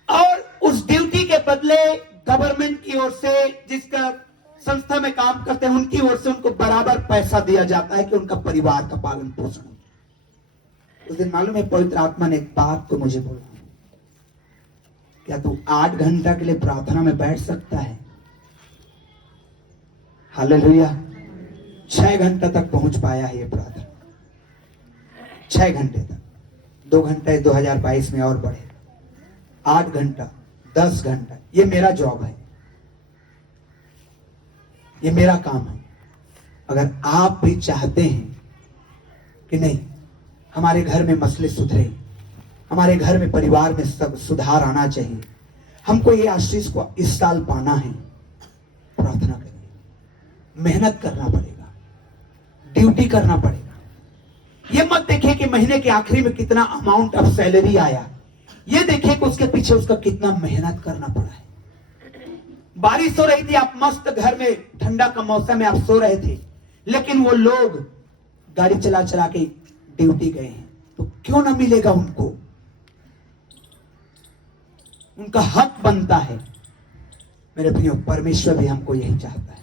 और उस ड्यूटी के बदले गवर्नमेंट की ओर से, जिसका संस्था में काम करते हैं, उनकी ओर से उनको बराबर पैसा दिया जाता है कि उनका परिवार का पालन पोषण हो। उस दिन मालूम है, पवित्र आत्मा ने एक बात को मुझे बोला, क्या तू 8 घंटा के लिए प्रार्थना में बैठ सकता है? हालेलुया। 6 घंटा तक पहुंच पाया है ये प्रार्थना, 6 घंटे तक। 2 घंटे 2022 में और बढ़े, 8 घंटा, 10 घंटा। ये मेरा जॉब है, ये मेरा काम है। अगर आप भी चाहते हैं कि नहीं, हमारे घर में मसले सुधरे, हमारे घर में परिवार में सब सुधार आना चाहिए, हमको ये आशीष को इस साल पाना है, प्रार्थना करिए, मेहनत करना पड़ेगा, ड्यूटी करना पड़ेगा। ये मत देखिए कि महीने के आखिरी में कितना अमाउंट ऑफ सैलरी आया, ये देखिए कि उसके पीछे उसका कितना मेहनत करना पड़ा है। बारिश हो रही थी, आप मस्त घर में, ठंडा का मौसम में आप सो रहे थे, लेकिन वो लोग गाड़ी चला चला के ड्यूटी गए हैं, तो क्यों ना मिलेगा उनको? उनका हक बनता है। मेरे प्रियो, परमेश्वर भी हमको यही चाहता है।